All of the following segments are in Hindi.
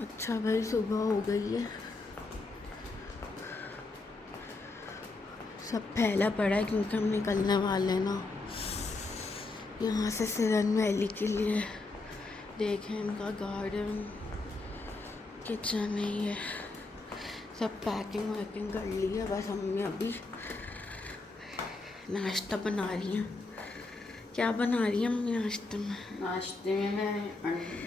अच्छा भाई, सुबह हो गई है। सब फैला पड़ा है क्योंकि हम निकलने वाले हैं ना यहाँ से सिरन वैली के लिए। देखें इनका गार्डन, किचन है ये। सब पैकिंग वैकिंग कर ली है, बस मम्मी अभी नाश्ता बना रही हैं। क्या बना रही हैं मम्मी नाश्ते में? नाश्ते में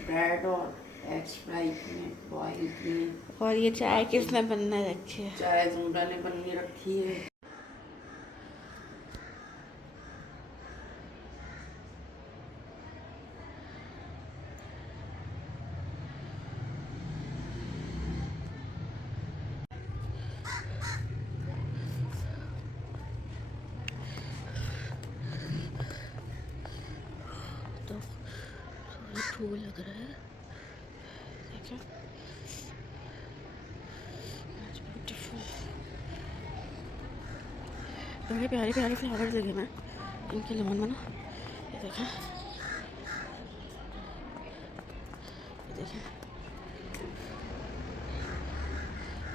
ब्रेड और एग्स फ्राई किए, बॉयल किए। और ये चाय किसने बनने रखी है? चाय जूडा ने बन के रखी है। तो थोड़ा ठू लग रहा है, देखो ब्यूटीफुल। बड़े प्यारे प्यारे फ्लावर्स लगे हैं इनके लॉन में ना। ये देखें, ये देखें,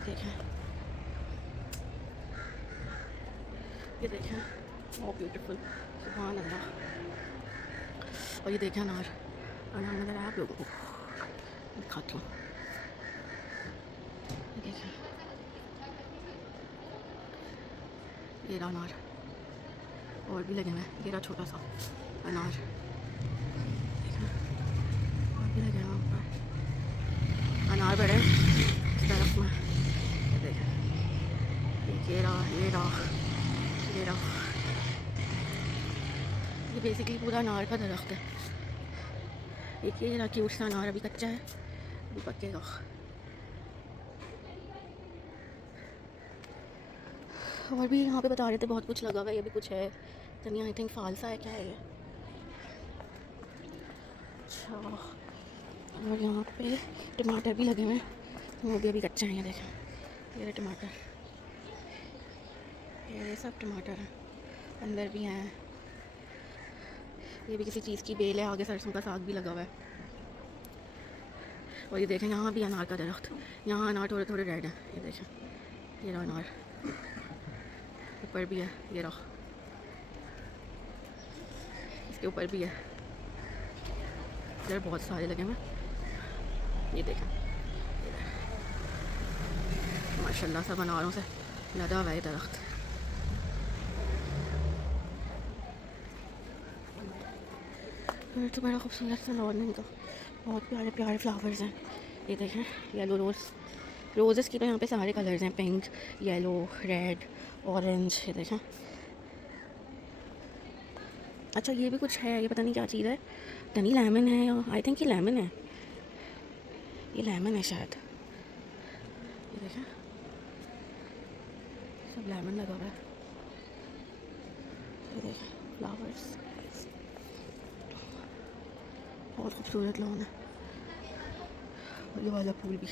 देखें, ये देखें, बहुत ब्यूटीफुल, सुभान अल्लाह। और ये देखें अनार, अनार नज़र आया आप लोगों को? दिखाती हूँ, ये देखें, ये रहा अनार। और भी लगे हुए हैं, ये रहा छोटा सा अनार, देखें, और भी लगे हुए हैं ऊपर अनार बड़े इस तरफ में। ये देखें, ये रहा, ये रहा, ये रहा। ये बेसिकली पूरा अनार का दरख्त है। एक ये रहा क्यूट सा अनार, अभी कच्चा है, अभी पकेगा। और भी यहाँ पे बता रहे थे बहुत कुछ लगा हुआ है, ये भी कुछ है तनिया, आई थिंक फालसा है, क्या है ये? अच्छा, और यहाँ पे टमाटर भी लगे हुए हैं, वो भी अभी कच्चे हैं। ये देखें, ये टमाटर, ये सब टमाटर हैं, अंदर भी हैं। ये भी किसी चीज़ की बेल है, आगे सरसों का साग भी लगा हुआ है। और ये देखें, यहाँ भी अनार का दरख्त, यहाँ अनार थोड़े थोड़े रेड हैं। ये देखें, ये रहा अनार, ऊपर भी है, ये रहा, इसके ऊपर भी है, इधर बहुत सारे लगे हुए हैं। ये देखें, माशाल्लाह सब अनारों से लदा हुआ है दरख्त। फिर तो बड़ा खूबसूरत सा लॉन है इनका, बहुत प्यारे प्यारे फ्लावर्स हैं। ये देखें, येलो रोज़ेस की तो यहाँ पे सारे कलर्स हैं, पिंक, येलो, रेड, ऑरेंज। ये देखें, अच्छा ये भी कुछ है, ये पता नहीं क्या चीज़ है, धनी लेमन है, आई थिंक ये लेमन है, ये लेमन है शायद। ये देखें, सब लेमन लगा हुआ है। ये देखें फ्लावर्स, बहुत खूबसूरत लॉन है। और ये वाला फूल भी।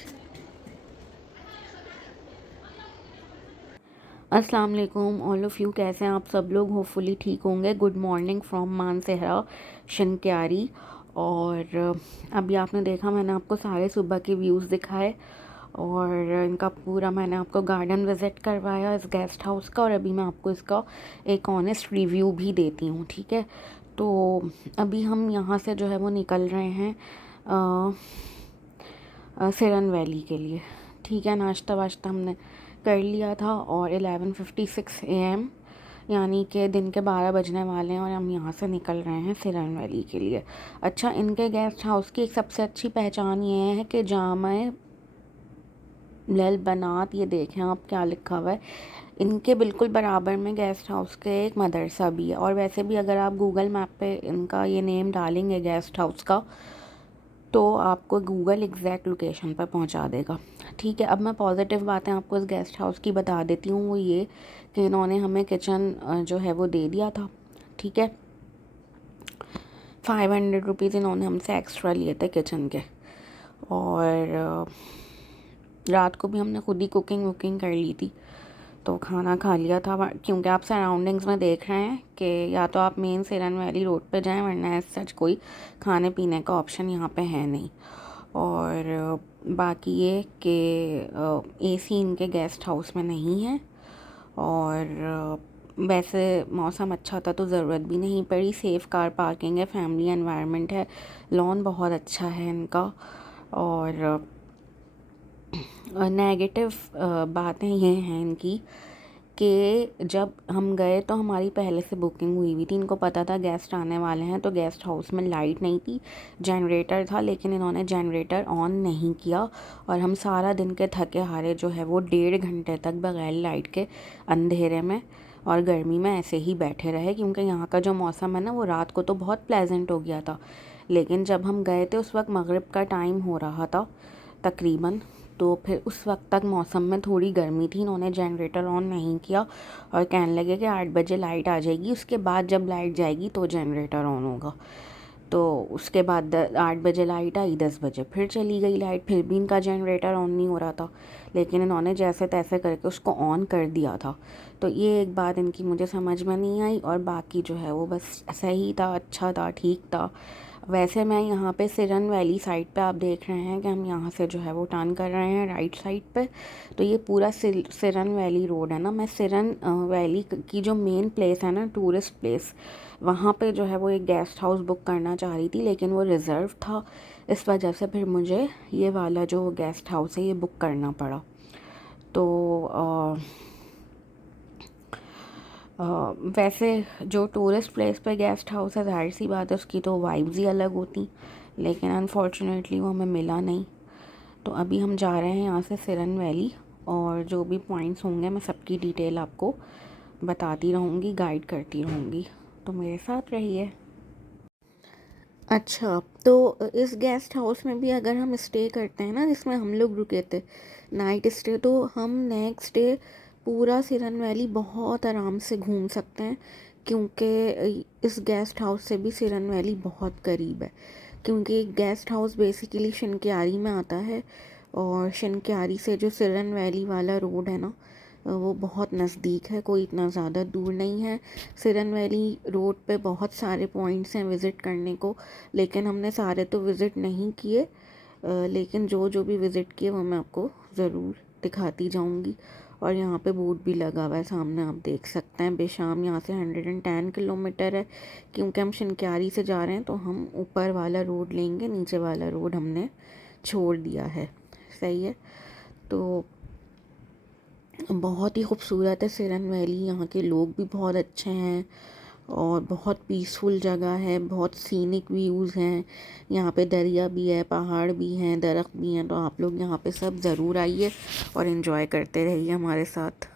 अस्सलाम वालेकुम ऑल ऑफ़ यू, कैसे हैं आप सब लोग? होपफुली ठीक होंगे। Good morning from Mansehra Shinkiari. और अभी आपने देखा, मैंने आपको सारे सुबह के व्यूज़ दिखाए और इनका पूरा मैंने आपको गार्डन विज़िट करवाया इस गेस्ट हाउस का। और अभी मैं आपको इसका एक ऑनेस्ट रिव्यू भी देती हूँ, ठीक है? तो अभी हम यहाँ से जो है वो निकल रहे हैं सिरन वैली के लिए, ठीक है? नाश्ता वाश्ता हमने कर लिया था और 11:56 AM, यानी कि दिन के 12 बजने वाले हैं और हम यहाँ से निकल रहे हैं सिरन वैली के लिए। अच्छा, इनके गेस्ट हाउस की एक सबसे अच्छी पहचान ये है कि जामा लल बनात, ये देखें आप क्या लिखा हुआ है। इनके बिल्कुल बराबर में गेस्ट हाउस के एक मदरसा भी है। और वैसे भी अगर आप गूगल मैप पे इनका ये नेम डालेंगे गेस्ट हाउस का, तो आपको गूगल एग्जैक्ट लोकेशन पर पहुंचा देगा, ठीक है? अब मैं पॉजिटिव बातें आपको इस गेस्ट हाउस की बता देती हूँ। वो ये कि इन्होंने हमें किचन जो है वो दे दिया था, ठीक है? 500 रुपीज़ इन्होंने हमसे एक्स्ट्रा लिए थे किचन के। और रात को भी हमने खुद ही कुकिंग वुकिंग कर ली थी, तो खाना खा लिया था। क्योंकि आप सराउंडिंग्स में देख रहे हैं कि या तो आप मेन सिरन वैली रोड पे जाएं, वरना सच कोई खाने पीने का ऑप्शन यहाँ पे है नहीं। और बाकी ये कि एसी इनके गेस्ट हाउस में नहीं है। और वैसे मौसम अच्छा था तो ज़रूरत भी नहीं पड़ी। सेफ़ कार पार्किंग है, फैमिली एनवायरनमेंट है, लॉन बहुत अच्छा है इनका। और नेगेटिव बातें ये हैं इनकी कि जब हम गए तो हमारी पहले से बुकिंग हुई हुई थी। इनको पता था गेस्ट आने वाले हैं, तो गेस्ट हाउस में लाइट नहीं थी, जनरेटर था, लेकिन इन्होंने जनरेटर ऑन नहीं किया। और हम सारा दिन के थके हारे जो है वो 1.5 घंटे तक बगैर लाइट के अंधेरे में और गर्मी में ऐसे ही बैठे रहे, क्योंकि यहाँ का जो मौसम है ना वो रात को तो बहुत प्लेजेंट हो गया था, लेकिन जब हम गए थे उस वक्त मगरिब का टाइम हो रहा था तकरीबन, तो फिर उस वक्त तक मौसम में थोड़ी गर्मी थी। इन्होंने जनरेटर ऑन नहीं किया और कहने लगे कि 8 बजे लाइट आ जाएगी, उसके बाद जब लाइट जाएगी तो जनरेटर ऑन होगा। तो उसके बाद 8 बजे लाइट आई, 10 बजे फिर चली गई लाइट, फिर भी इनका जनरेटर ऑन नहीं हो रहा था, लेकिन इन्होंने जैसे तैसे करके उसको ऑन कर दिया था। तो ये एक बात इनकी मुझे समझ में नहीं आई, और बाकी जो है वो बस सही था, अच्छा था, ठीक था। वैसे मैं यहाँ पे सिरन वैली साइड पे आप देख रहे हैं कि हम यहाँ से जो है वो टर्न कर रहे हैं राइट साइड पे। तो ये पूरा सिरन वैली रोड है ना। मैं सिरन वैली की जो मेन प्लेस है ना, टूरिस्ट प्लेस, वहाँ पे जो है वो एक गेस्ट हाउस बुक करना चाह रही थी, लेकिन वो रिज़र्व था, इस वजह से फिर मुझे ये वाला जो गेस्ट हाउस है ये बुक करना पड़ा। तो वैसे जो टूरिस्ट प्लेस पे गेस्ट हाउस है, ज़ाहिर सी बात है उसकी तो वाइब्स ही अलग होती, लेकिन अनफॉर्चुनेटली वो हमें मिला नहीं। तो अभी हम जा रहे हैं यहाँ से सिरन वैली, और जो भी पॉइंट्स होंगे मैं सबकी डिटेल आपको बताती रहूँगी, गाइड करती रहूँगी, तो मेरे साथ रहिए। अच्छा, तो इस गेस्ट हाउस में भी अगर हम स्टे करते हैं ना, जिसमें हम लोग रुके थे नाइट स्टे, तो हम नेक्स्ट डे पूरा सिरन वैली बहुत आराम से घूम सकते हैं, क्योंकि इस गेस्ट हाउस से भी सिरन वैली बहुत करीब है। क्योंकि गेस्ट हाउस बेसिकली शनक्यारी में आता है, और शनक्यारी से जो सिरन वैली वाला रोड है ना वो बहुत नज़दीक है, कोई इतना ज़्यादा दूर नहीं है। सिरन वैली रोड पे बहुत सारे पॉइंट्स हैं विज़िट करने को, लेकिन हमने सारे तो विज़िट नहीं किए, लेकिन जो जो भी विज़िट किए वो मैं आपको ज़रूर दिखाती जाऊंगी। और यहाँ पे बोर्ड भी लगा हुआ है सामने, आप देख सकते हैं। बेशाम यहाँ से 110 किलोमीटर है, क्योंकि हम शनक्यारी से जा रहे हैं तो हम ऊपर वाला रोड लेंगे, नीचे वाला रोड हमने छोड़ दिया है। सही है। तो बहुत ही खूबसूरत है सिरन वैली, यहाँ के लोग भी बहुत अच्छे हैं, और बहुत पीसफुल जगह है, बहुत सीनिक व्यूज़ हैं। यहाँ पे दरिया भी है, पहाड़ भी हैं, दरख्त भी हैं, तो आप लोग यहाँ पे सब ज़रूर आइए और इन्जॉय करते रहिए हमारे साथ।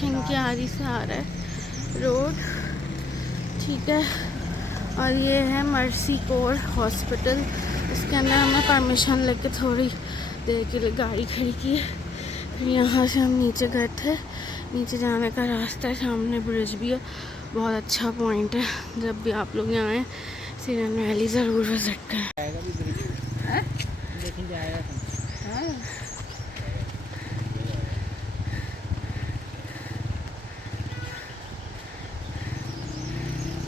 शंक्यारी से आ रहा है रोड, ठीक है। और ये है मर्सी कोर हॉस्पिटल, इसके अंदर हमने परमिशन लेके थोड़ी देर के लिए गाड़ी खड़ी की है। फिर यहाँ से हम नीचे गए थे, नीचे जाने का रास्ता है, सामने ब्रिज भी है, बहुत अच्छा पॉइंट है। जब भी आप लोग यहाँ आएँ सिरन वैली ज़रूर विज़िट करें।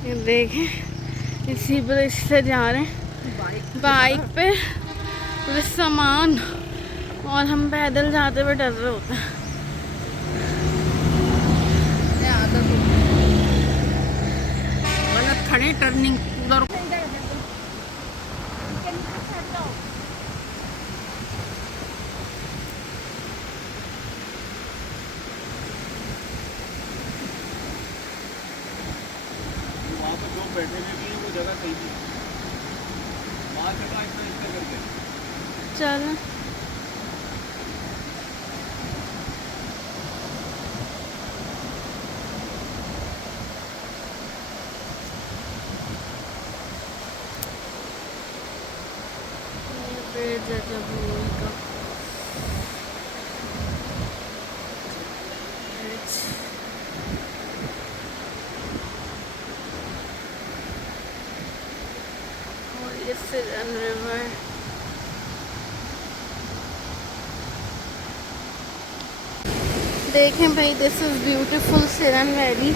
ये देखें, इसी ब्रिज से जा रहे हैं बाइक पे विद सामान, और हम पैदल जाते हुए डर रहे होते हैं। गलत खड़े, टर्निंग उधर। वहाँ पर जो बैठे हुए भी वो जगह सही थी, वहाँ से ऐसा करके चल ब्रिज है जबूल का ब्रिज। और ये सिरन रिवर, देखें भाई, this is beautiful Siran valley.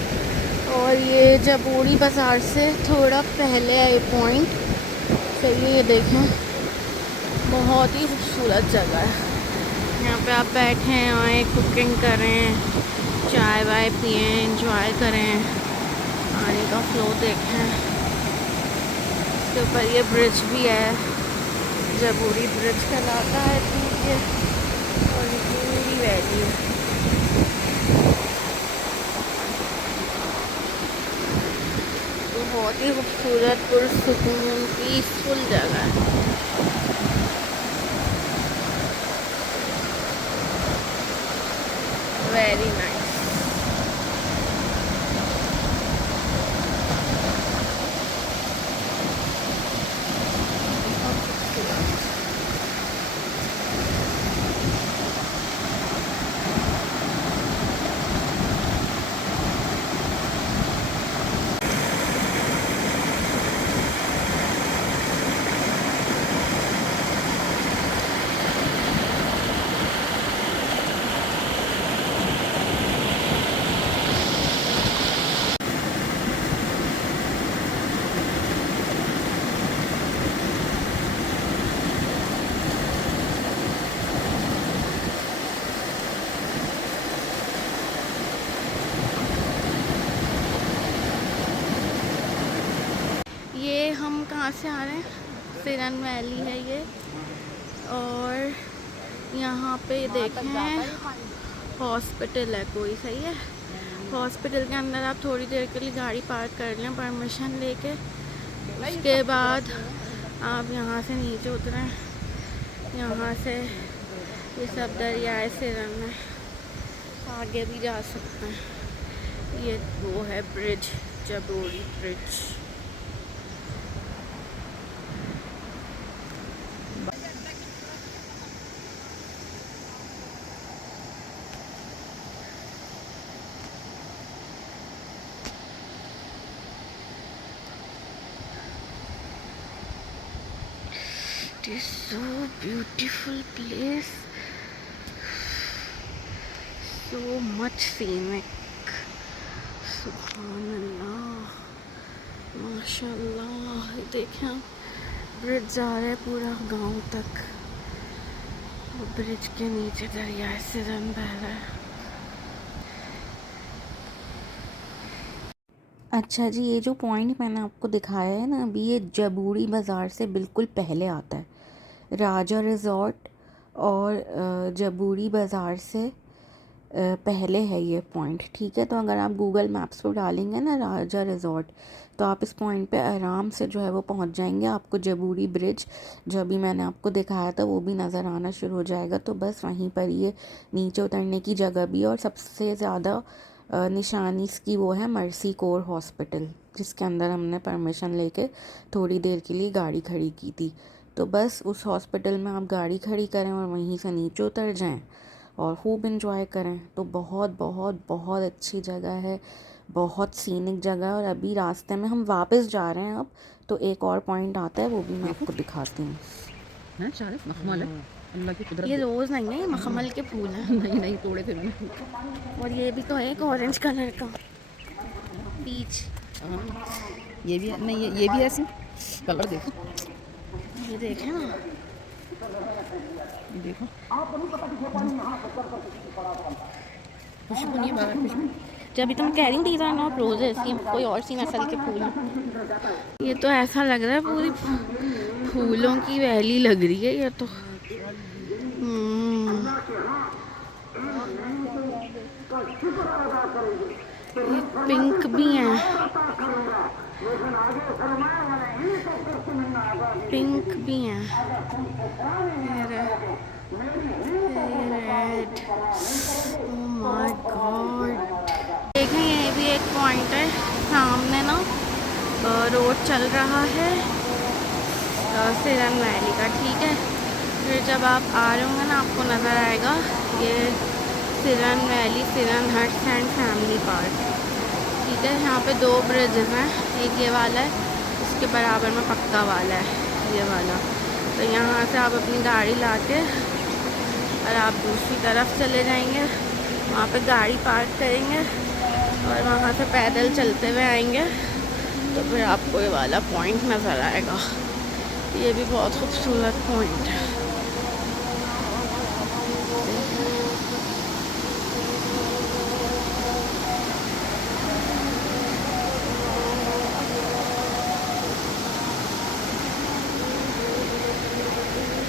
और ये जबूड़ी बाज़ार से थोड़ा पहले है ये पॉइंट। चलिए ये देखें, बहुत ही खूबसूरत जगह है। यहाँ पे आप बैठें, आए, कुकिंग करें, चाय वाय पिएं, एंजॉय करें, पानी का फ्लो देखें। इसके ऊपर ये ब्रिज भी है, जबूड़ी ब्रिज कहलाता है, ठीक है। और ये पूरी वैली है। बहुत ही खूबसूरत, पुरसुकून, पीसफुल जगह है। Very nice. ये हम कहाँ से आ रहे हैं, सिरन वैली है ये। और यहाँ पे देखें हॉस्पिटल है कोई, सही है। हॉस्पिटल के अंदर आप थोड़ी देर के लिए गाड़ी पार्क कर लें परमिशन लेके, उसके बाद आप यहाँ से नीचे उतरें। यहाँ से ये सब दरियाए सिरन में आगे भी जा सकते हैं। ये वो है bridge, Jabori bridge. It is so beautiful place, so much scenic. सुभान अल्लाह, माशाल्लाह। देखें आप, ब्रिज जा रहा है पूरा गांव तक, और ब्रिज के नीचे दरिया सिरन बह रहा है। अच्छा जी, ये जो पॉइंट मैंने आपको दिखाया है ना अभी, ये जबूड़ी बाज़ार से बिल्कुल पहले आता है। राजा रिज़ॉर्ट और जबूड़ी बाज़ार से पहले है ये पॉइंट, ठीक है। तो अगर आप गूगल मैप्स पर डालेंगे ना राजा रिज़ॉर्ट, तो आप इस पॉइंट पे आराम से जो है वो पहुंच जाएंगे। आपको जबूरी ब्रिज जो अभी मैंने आपको दिखाया था वो भी नज़र आना शुरू हो जाएगा। तो बस वहीं पर ये नीचे उतरने की जगह भी है, और सबसे ज़्यादा निशानी इसकी वो है मर्सी कोर हॉस्पिटल, जिसके अंदर हमने परमिशन लेके थोड़ी देर के लिए गाड़ी खड़ी की थी। तो बस उस हॉस्पिटल में आप गाड़ी खड़ी करें और वहीं से नीचे उतर जाएं और खूब इंजॉय करें। तो बहुत बहुत बहुत अच्छी जगह है, बहुत सीनिक जगह है। और अभी रास्ते में हम वापस जा रहे हैं अब, तो एक और पॉइंट आता है, वो भी मैं आपको दिखाती हूँ। हैं शायद मखमल है, अल्लाह की कुदरत। ये रोज़ नहीं है, ये मखमल के फूल हैं। नहीं नहीं तोड़े थे मैंने। और ये भी तो है एक ऑरेंज कलर का पीच। हाँ, ये भी है, नहीं ये भी ऐसी कलर देखो, ये देखें ना, ये देखो खुशबू नहीं है बाहर खुशबू। जब अभी तो मैं कह रही हूँ दीज आर नॉट रोजेस, ये कोई और सी नस्ल के फूल हैं। ये तो ऐसा लग रहा है पूरी फूलों की वैली लग रही है ये तो। ये पिंक भी हैं, पिंक भी हैं, रेड। Oh my God. देखें ये भी एक पॉइंट है सामने ना, रोड चल रहा है सिरन वैली का, ठीक है। फिर जब आप आ रहे होंगे ना आपको नज़र आएगा ये Siran valley, Siran huts and family park, ठीक है। यहाँ पे 2 ब्रिजेस हैं, एक ये वाला है, इसके बराबर में पक्का वाला है ये वाला। तो यहाँ से आप अपनी गाड़ी लाके और आप दूसरी तरफ चले जाएंगे, वहाँ पे गाड़ी पार्क करेंगे और वहाँ से पैदल चलते हुए आएंगे, तो फिर आपको ये वाला पॉइंट नज़र आएगा। ये भी बहुत खूबसूरत पॉइंट है।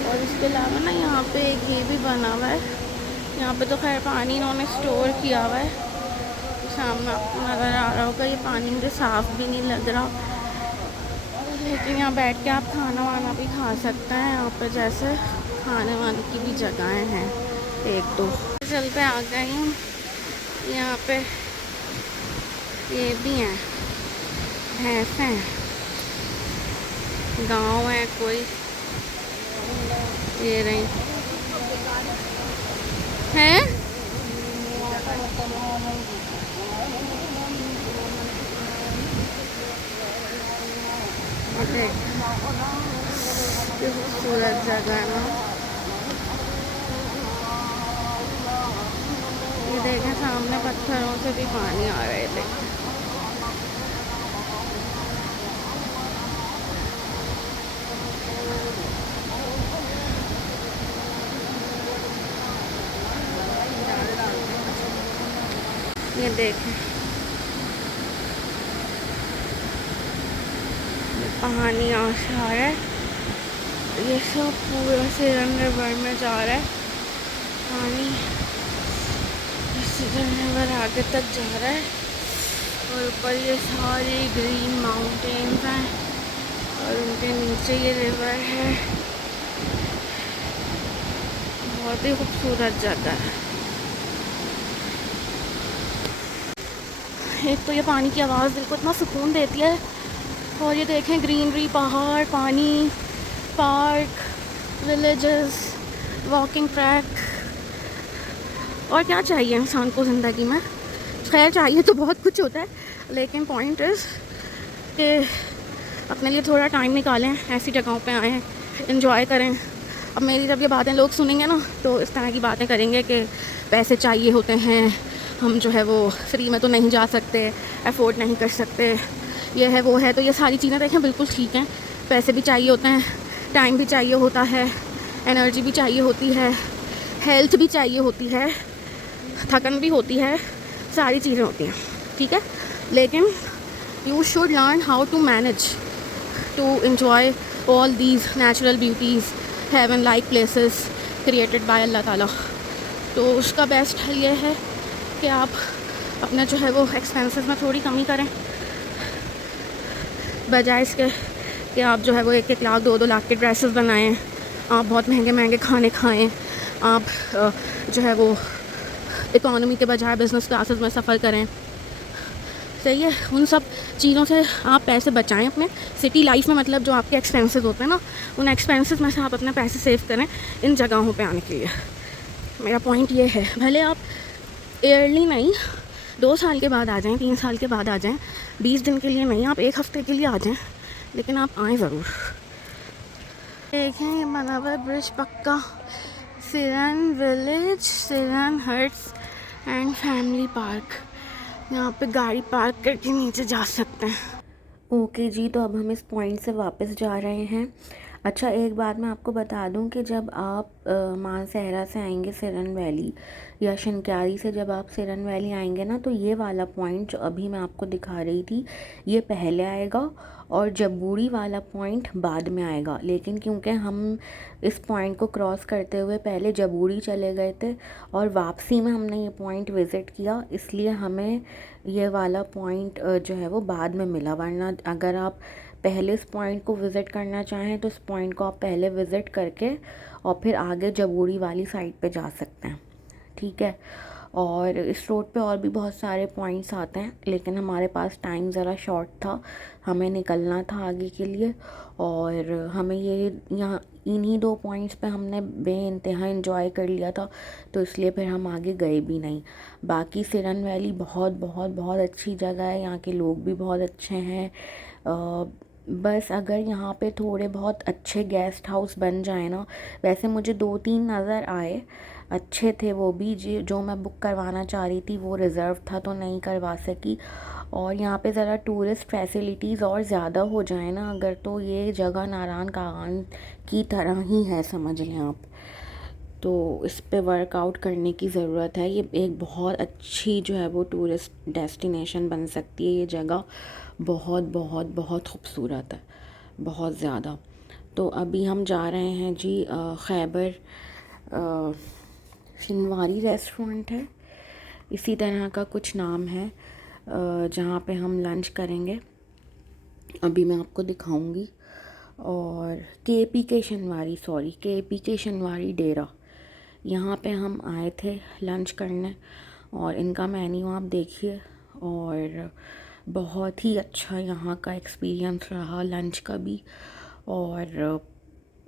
और इसके अलावा ना यहाँ पे एक ये भी बना हुआ है, यहाँ पे तो खैर पानी इन्होंने स्टोर किया हुआ है, सामने आपको नज़र आ रहा होगा। ये पानी मुझे साफ़ भी नहीं लग रहा, लेकिन यहाँ बैठ के आप खाना वाना भी खा सकते हैं। यहाँ पे जैसे खाने वाने की भी जगहें हैं 1-2। चलते आ गए हूँ, यहाँ पे ये भी हैं, भैंस हैं, गाँव है कोई, ये रही हैं। खूबसूरत जगह है ना, ये देखें सामने पत्थरों से भी पानी आ रहे थे। ये देखें ये पानी यहाँ से आ रहा है, ये सब पूरा सिरन रिवर में जा रहा है पानी, सिरन रिवर आगे तक जा रहा है। और ऊपर ये सारी ग्रीन माउंटेन्स हैं और उनके नीचे ये रिवर है। बहुत ही खूबसूरत जगह है। एक तो ये पानी की आवाज़ दिल को इतना सुकून देती है, और ये देखें ग्रीनरी, पहाड़, पानी, पार्क, विलेजेस, वॉकिंग ट्रैक, और क्या चाहिए इंसान को ज़िंदगी में। खैर चाहिए तो बहुत कुछ होता है, लेकिन पॉइंट इज़ कि अपने लिए थोड़ा टाइम निकालें, ऐसी जगहों पे आएँ, एंजॉय करें। अब मेरी जब ये बातें लोग सुनेंगे ना तो इस तरह की बातें करेंगे कि पैसे चाहिए होते हैं, हम जो है वो फ्री में तो नहीं जा सकते, अफोर्ड नहीं कर सकते, ये है वो है। तो ये सारी चीज़ें देखें बिल्कुल ठीक हैं, पैसे भी चाहिए होते हैं, टाइम भी चाहिए होता है, एनर्जी भी चाहिए होती है, हेल्थ भी चाहिए होती है, थकन भी होती है, सारी चीज़ें होती हैं, ठीक है। लेकिन you should learn how to manage to enjoy all these natural beauties, heaven like places created by अल्लाह ताला। तो उसका बेस्ट हल ये है कि आप अपना जो है वो एक्सपेंसेस में थोड़ी कमी करें, बजाय इसके कि आप जो है वो 1-1 लाख 2-2 लाख के ड्रेसेस बनाएं, आप बहुत महंगे महंगे खाने खाएं, आप जो है वो इकॉनमी के बजाय बिज़नेस क्लासेस में सफ़र करें। सही है, उन सब चीज़ों से आप पैसे बचाएं अपने सिटी लाइफ में। मतलब जो आपके एक्सपेंसेस होते हैं ना, उन एक्सपेंसेस में से आप अपने पैसे सेव करें इन जगहों पे आने के लिए। मेरा पॉइंट ये है, भले आप ईयरली नहीं 2 साल के बाद आ जाएं, 3 साल के बाद आ जाएं, 20 दिन के लिए नहीं, आप 1 हफ़्ते के लिए आ जाएं, लेकिन आप आएँ ज़रूर। देखें ये बना हुआ ब्रिज पक्का, Siran village, Siran huts and family park. यहाँ पे गाड़ी पार्क करके नीचे जा सकते हैं। ओके जी, तो अब हम इस पॉइंट से वापस जा रहे हैं। अच्छा, एक बात मैं आपको बता दूं कि जब आप मानसहरा से आएंगे सिरन वैली, या शनक्यारी से जब आप सिरन वैली आएंगे ना, तो ये वाला पॉइंट जो अभी मैं आपको दिखा रही थी ये पहले आएगा और जबूड़ी वाला पॉइंट बाद में आएगा। लेकिन क्योंकि हम इस पॉइंट को क्रॉस करते हुए पहले जबूड़ी चले गए थे और वापसी में हमने ये पॉइंट विज़िट किया, इसलिए हमें ये वाला पॉइंट जो है वो बाद में मिला। वरना अगर आप पहले इस पॉइंट को विज़िट करना चाहें तो इस पॉइंट को आप पहले विज़िट करके और फिर आगे जबूड़ी वाली साइड पे जा सकते हैं, ठीक है। और इस रोड पे और भी बहुत सारे पॉइंट्स आते हैं, लेकिन हमारे पास टाइम ज़रा शॉर्ट था, हमें निकलना था आगे के लिए, और हमें ये यहाँ इन्हीं 2 पॉइंट्स पे हमने बेइंतहा एंजॉय कर लिया था, तो इसलिए फिर हम आगे गए भी नहीं। बाकी सिरन वैली बहुत बहुत बहुत अच्छी जगह है, यहाँ के लोग भी बहुत अच्छे हैं। बस अगर यहाँ पे थोड़े बहुत अच्छे गेस्ट हाउस बन जाए ना, वैसे मुझे 2-3 नज़र आए, अच्छे थे वो भी, जो मैं बुक करवाना चाह रही थी वो रिज़र्व था तो नहीं करवा सकी। और यहाँ पे ज़रा टूरिस्ट फैसिलिटीज़ और ज़्यादा हो जाए ना अगर, तो ये जगह नारायण कागान की तरह ही है, समझ लें आप। तो इस पे वर्कआउट करने की ज़रूरत है। ये एक बहुत अच्छी जो है वो टूरिस्ट डेस्टिनेशन बन सकती है। ये जगह बहुत बहुत बहुत खूबसूरत है, बहुत ज़्यादा। तो अभी हम जा रहे हैं जी खैबर शिनवारी रेस्टोरेंट है, इसी तरह का कुछ नाम है, जहाँ पे हम लंच करेंगे, अभी मैं आपको दिखाऊंगी। और के पी के शिनवारी डेरा, यहाँ पे हम आए थे लंच करने, और इनका मेन्यू आप देखिए, और बहुत ही अच्छा यहाँ का एक्सपीरियंस रहा लंच का भी। और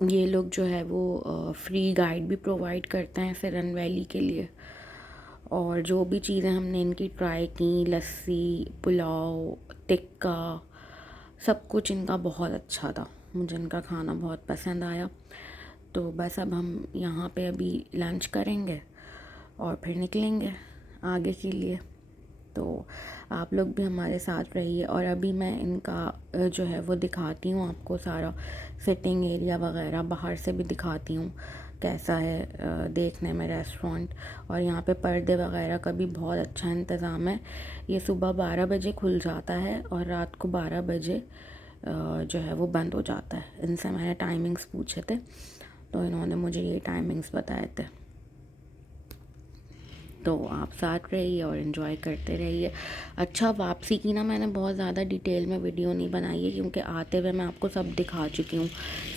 ये लोग जो है वो फ्री गाइड भी प्रोवाइड करते हैं सिरन वैली के लिए। और जो भी चीज़ें हमने इनकी ट्राई की, लस्सी, पुलाव, टिक्का, सब कुछ इनका बहुत अच्छा था, मुझे इनका खाना बहुत पसंद आया। तो बस अब हम यहाँ पे अभी लंच करेंगे और फिर निकलेंगे आगे के लिए। तो आप लोग भी हमारे साथ रहिए। और अभी मैं इनका जो है वो दिखाती हूँ आपको, सारा सिटिंग एरिया वगैरह बाहर से भी दिखाती हूँ कैसा है देखने में रेस्टोरेंट। और यहाँ पे पर्दे वगैरह का भी बहुत अच्छा इंतज़ाम है। ये सुबह 12 बजे खुल जाता है और रात को 12 बजे जो है वो बंद हो जाता है। इनसे मैंने टाइमिंग्स पूछे थे तो इन्होंने मुझे ये टाइमिंग्स बताए थे। तो आप साथ रहिए और इन्जॉय करते रहिए। अच्छा, वापसी की ना मैंने बहुत ज़्यादा डिटेल में वीडियो नहीं बनाई है, क्योंकि आते हुए मैं आपको सब दिखा चुकी हूँ,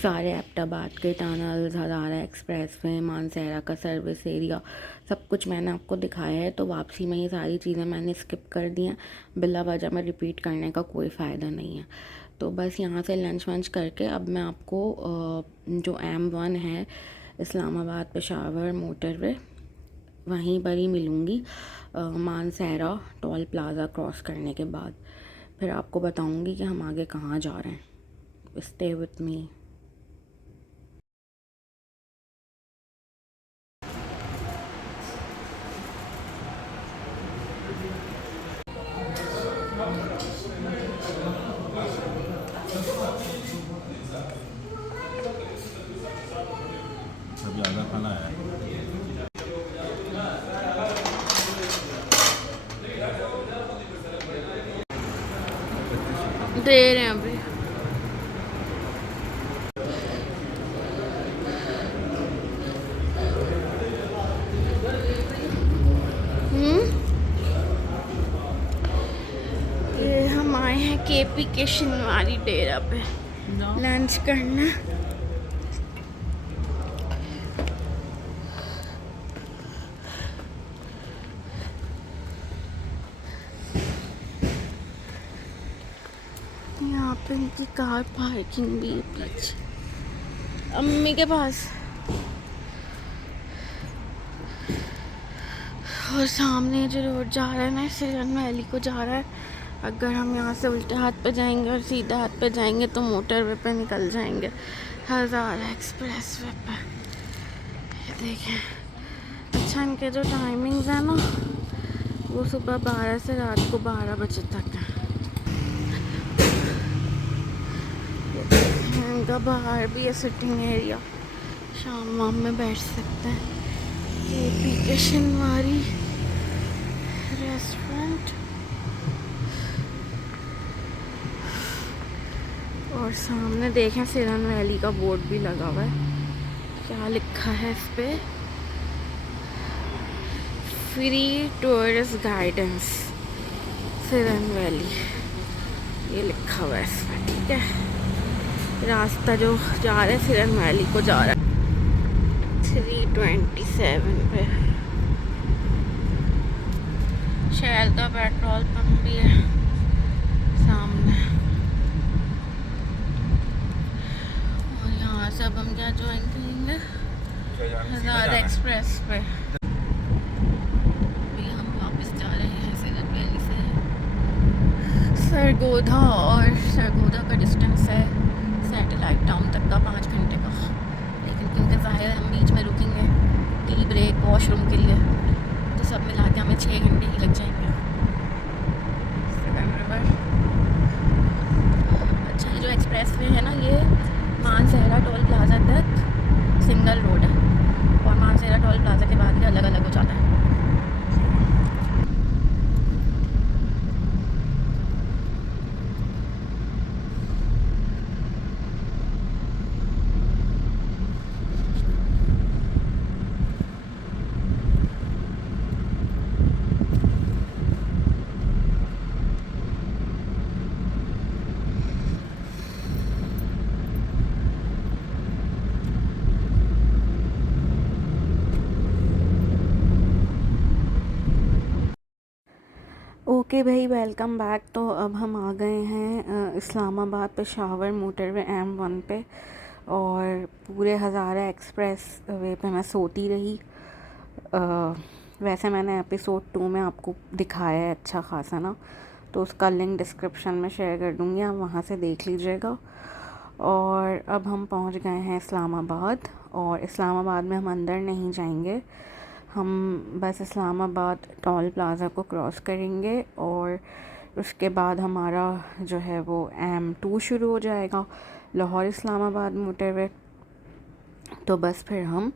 सारे एबटाबाद के टनल्स, हज़ारा एक्सप्रेस वे, मानसहरा का सर्विस एरिया, सब कुछ मैंने आपको दिखाया है। तो वापसी में ये सारी चीज़ें मैंने स्किप कर दी हैं, बिला वजह में रिपीट करने का कोई फ़ायदा नहीं है। तो बस यहाँ से लंच वंच करके अब मैं आपको जो M1 है इस्लामाबाद पेशावर मोटरवे, वहीं पर ही मिलूँगी मानसहरा टोल प्लाज़ा क्रॉस करने के बाद। फिर आपको बताऊँगी कि हम आगे कहाँ जा रहे हैं। स्टे विथ मी। अभी आधा खाना है। दे रहे हैं अभी। केपी के शिनवारी डेरा पे लंच करना। यहाँ पे इनकी कार पार्किंग भी है पीछे अम्मी के पास। और सामने जो रोड जा रहा है ना सिरन वैली को जा रहा है। अगर हम यहाँ से उल्टे हाथ पे जाएंगे और सीधे हाथ पे जाएंगे तो मोटरवे पे निकल जाएंगे हज़ारा एक्सप्रेस वे पे। ये देखें। अच्छा इनके जो टाइमिंग्स हैं ना वो सुबह 12 से रात को 12 बजे तक है। इनका बाहर भी है सिटिंग एरिया, शाम वाम में बैठ सकते हैं। केपी के शिनवारी रेस्टोरेंट। और सामने देखें सिरन वैली का बोर्ड भी लगा हुआ है। क्या लिखा है इस पे? Free tourist guidance Siran valley, ये लिखा हुआ है इस पे। ठीक है, रास्ता जो जा रहा है सिरन वैली को जा रहा है 327 पे। शैल का पेट्रोल पंप भी है सामने। और यहाँ से अब हम क्या ज्वाइन करेंगे? हज़ारा एक्सप्रेस पे। अभी हम वापस जा रहे हैं सिरन वैली से सरगोधा, और सरगोधा का डिस्टेंस है सैटेलाइट टाउन तक का 5 घंटे का। लेकिन क्योंकि ज़ाहिर है हम बीच में रुकेंगे टी ब्रेक वॉशरूम के लिए, तो सब मिला के हमें 6 घंटे ही लग जाएंगे। अच्छा, ये जो एक्सप्रेस वे है ना ये मानसहरा टोल प्लाजा तक सिंगल रोड है, और मानसहरा टोल प्लाजा के बाद ये अलग अलग हो जाता है। ओके भाई, वेलकम बैक। तो अब हम आ गए हैं इस्लामाबाद पेशावर मोटरवे M1 पे, और पूरे हज़ारा एक्सप्रेस वे पे मैं सोती रही। वैसे मैंने एपिसोड 2 में आपको दिखाया है अच्छा खासा ना, तो उसका लिंक डिस्क्रिप्शन में शेयर कर दूँगी, आप वहाँ से देख लीजिएगा। और अब हम पहुँच गए हैं इस्लामाबाद, और इस्लामाबाद में हम अंदर नहीं जाएंगे, हम बस इस्लामाबाद टोल प्लाज़ा को क्रॉस करेंगे, और उसके बाद हमारा जो है वो M2 शुरू हो जाएगा, लाहौर इस्लामाबाद मोटरवे। तो बस फिर हम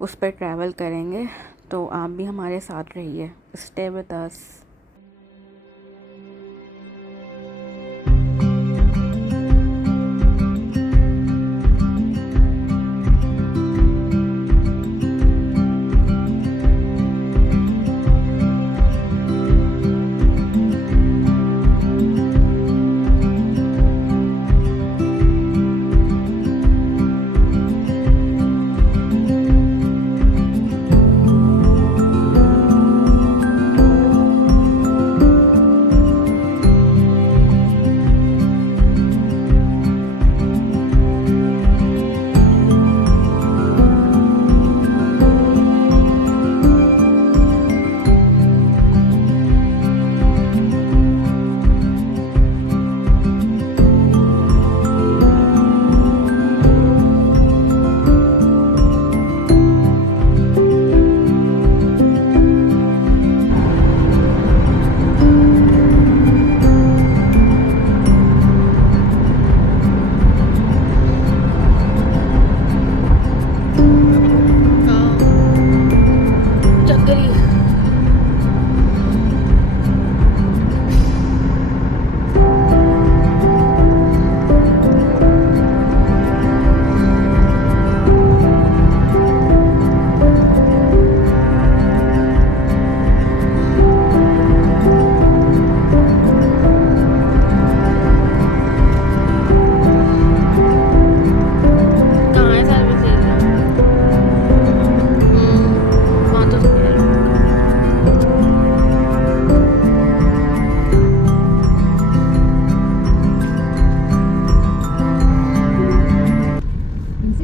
उस पर ट्रैवल करेंगे। तो आप भी हमारे साथ रहिए, stay with us.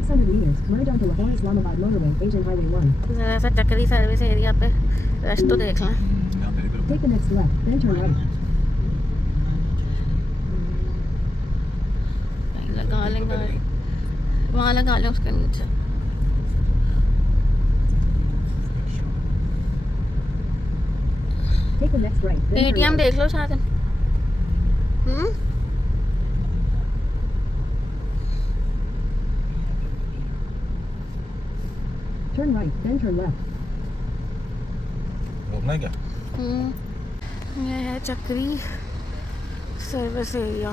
600 meters, merge onto Lahore Islamabad motorway, Asian Highway 1. ज़रा सा चक्री सर्विस एरिया पे रश तो देख लें। यहाँ मेरे तरफ Take the next left, then turn right. कहीं लगा लें गाड़ी, वहाँ लगा लें उसके नीचे। Take the next right, then turn Paytm right. देख लो साथ। Turn right, then turn left. रोकना है क्या? ये है चक्री service area,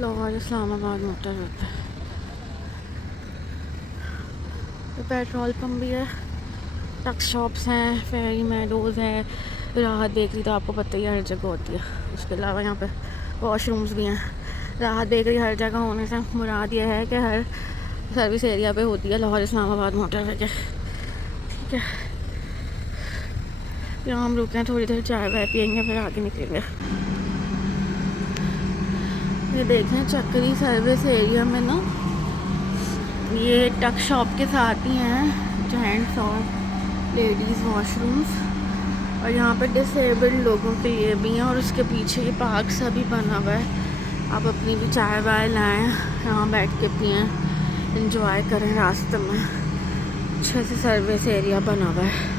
Lahore Islamabad motorway पे। तो पेट्रोल पंप भी है, टक शॉप्स हैं, फेरी मेडोज़ है, राहत बेकरी तो आपको पता ही है हर जगह होती है। उसके अलावा यहाँ पे वॉशरूम्स भी हैं। राहत बेकरी हर जगह होने से मुराद ये है कि हर सर्विस एरिया पे होती है लाहौर इस्लामाबाद मोटरवे के। ठीक है, यहाँ हम रुके हैं, थोड़ी देर चाय वाय पियेंगे, फिर आगे निकलेंगे। ये देखें चक्री सर्विस एरिया में ना ये टक शॉप के साथ ही हैं जेंट्स और लेडीज़ वॉशरूम्स, और यहाँ पे डिसेबल्ड लोगों के लिए भी हैं। और उसके पीछे पार्क सा भी बना हुआ है, आप अपनी भी चाय वाय लाएँ, यहाँ बैठ के पिएँ, एंजॉय करें रास्ते में। अच्छे से सर्विस एरिया बना हुआ है।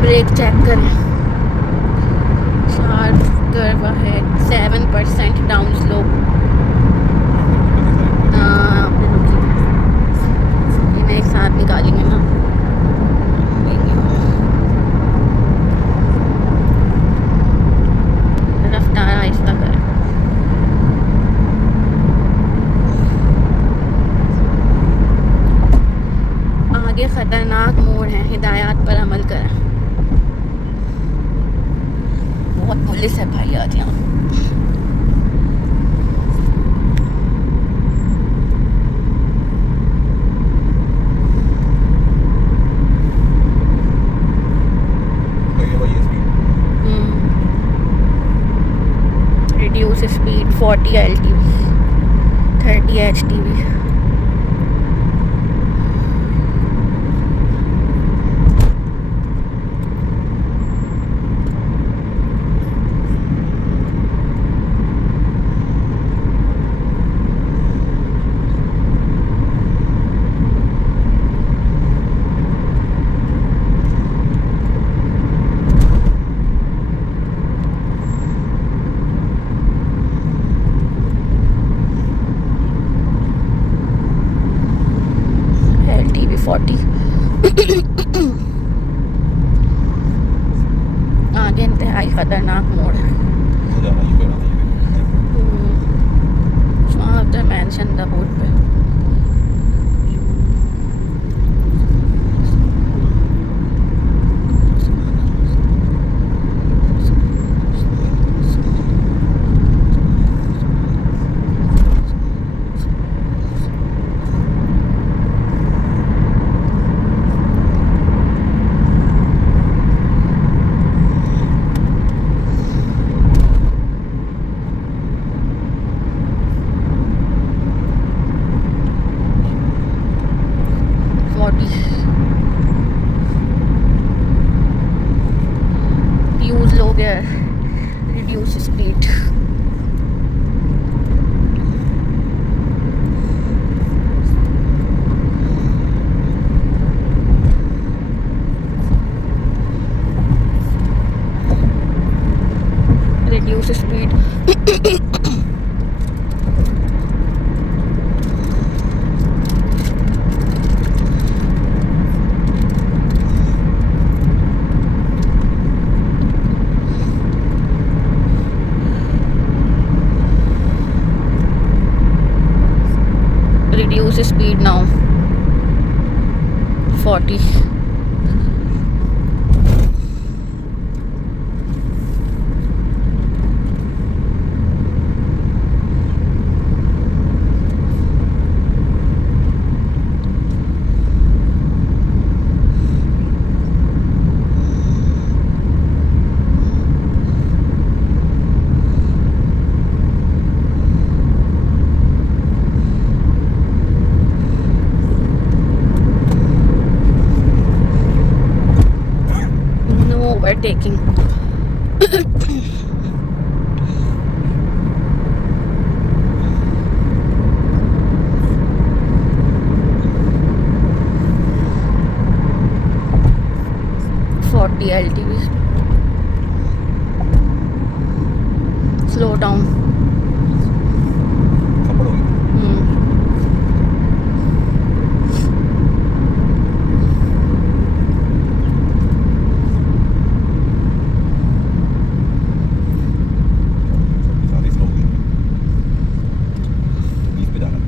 ब्रेक चेक करें, शार्प कर्व है, 7% डाउन स्लोप। इन्हें एक साथ निकालेंगे ना, रफ्तार आहिस्ता करें। आगे खतरनाक मोड़ है, हिदायत पर अमल करें। बहुत पुलिस है भाई आज यहाँ। Reduce speed 40 LTV 30 HTV। reduce the speed now. 40. No overtaking. LTV. Slow down. थप्पड़ हो गई। सारी स्लो हो गई। 20 पे जा रहा है।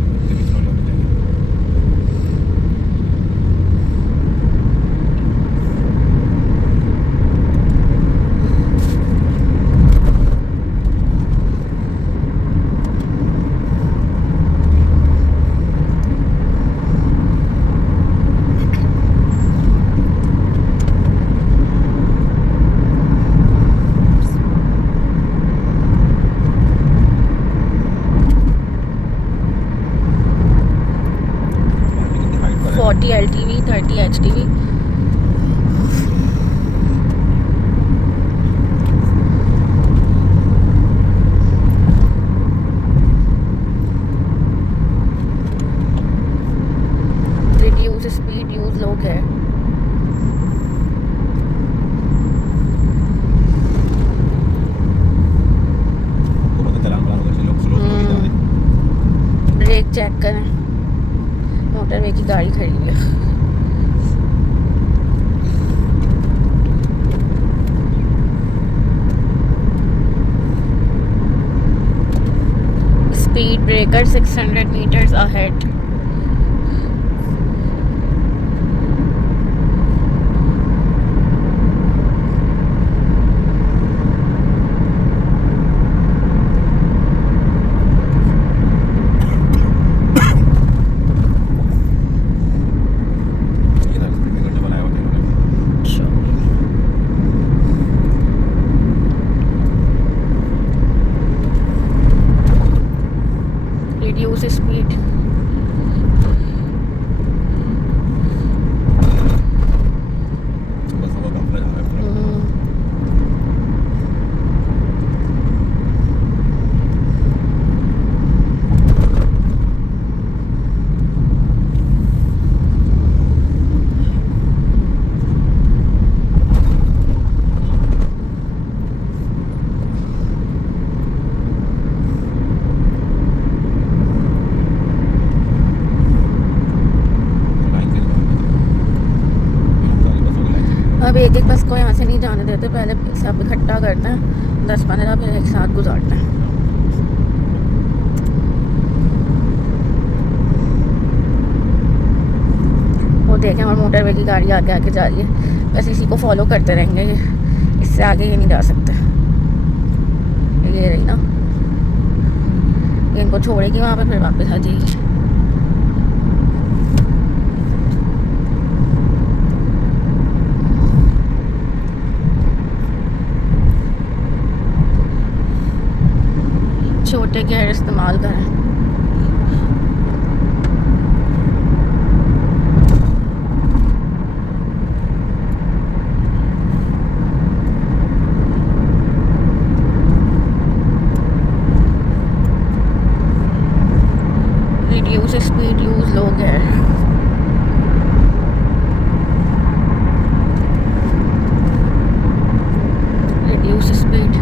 तो 20 किलोमीटर पे जाएंगे। हाइट पर है। 40 LTV, 30 HTV. Reduce speed, use low gear. आपको पता चला होगा वैसे लोग स्लो स्लो ही जा रहे हैं। ब्रेक चेक करें, मोटरवे की गाड़ी खड़ी हुई है। Speed breaker 600 meters ahead. ये था स्पीड ब्रेकर जो बनाया हुआ था इन्होंने। Reduce speed. सुबह सुबह काफला जा रहा है। लाइन चेंज करना था। सारी बसों की लाइन चेंज अब एक एक बस को यहाँ से नहीं जाने देते, पहले सब इकट्ठा करते हैं 10-15 फिर एक साथ गुजारते हैं। वो देखें और मोटरवे की गाड़ी आगे आगे जा रही है, बस इसी को फॉलो करते रहेंगे, ये इससे आगे ये नहीं जा सकते। ये रही ना, ये इनको छोड़ेगी वहाँ पे फिर वापस आ जाएगी। छोटे गियर इस्तेमाल करें। Reduce speed, use low gear. Reduce speed.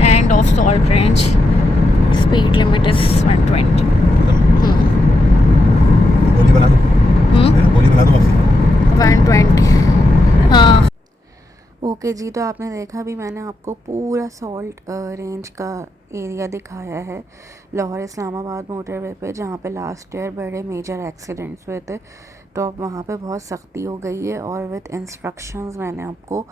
End of salt range. Speed limit is 120. गोली बना दो। गोली बना दो वापसी। 120। हाँ ओके जी, तो आपने देखा भी, मैंने आपको पूरा सॉल्ट रेंज का एरिया दिखाया है लाहौर इस्लामाबाद मोटरवे पे, जहाँ पे लास्ट ईयर बड़े मेजर एक्सीडेंट्स हुए थे। तो अब वहाँ पे बहुत सख्ती हो गई है और विद इंस्ट्रक्शंस मैंने आपको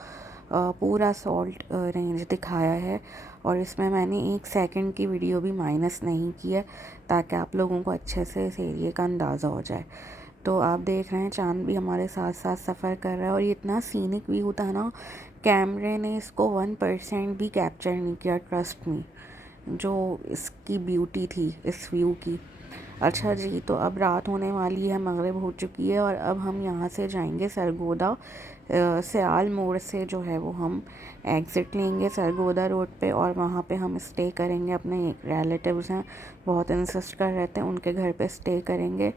पूरा सॉल्ट रेंज दिखाया है। और इसमें मैंने 1 सेकंड की वीडियो भी माइनस नहीं की है, ताकि आप लोगों को अच्छे से इस एरिया का अंदाज़ा हो जाए। तो आप देख रहे हैं चांद भी हमारे साथ साथ सफ़र कर रहा है, और ये इतना सीनिक व्यू था ना, कैमरे ने इसको 1% भी कैप्चर नहीं किया, ट्रस्ट मी, जो इसकी ब्यूटी थी इस व्यू की। अच्छा जी, तो अब रात होने वाली है, मगरिब हो चुकी है, और अब हम यहाँ से जाएंगे सरगोदा। सयाल मोड़ से जो है वो हम एग्ज़िट लेंगे सरगोदा रोड पे, और वहाँ पे हम स्टे करेंगे। अपने एक रिलेटिव्स हैं, बहुत इंसिस्ट कर रहे थे, उनके घर पे स्टे करेंगे,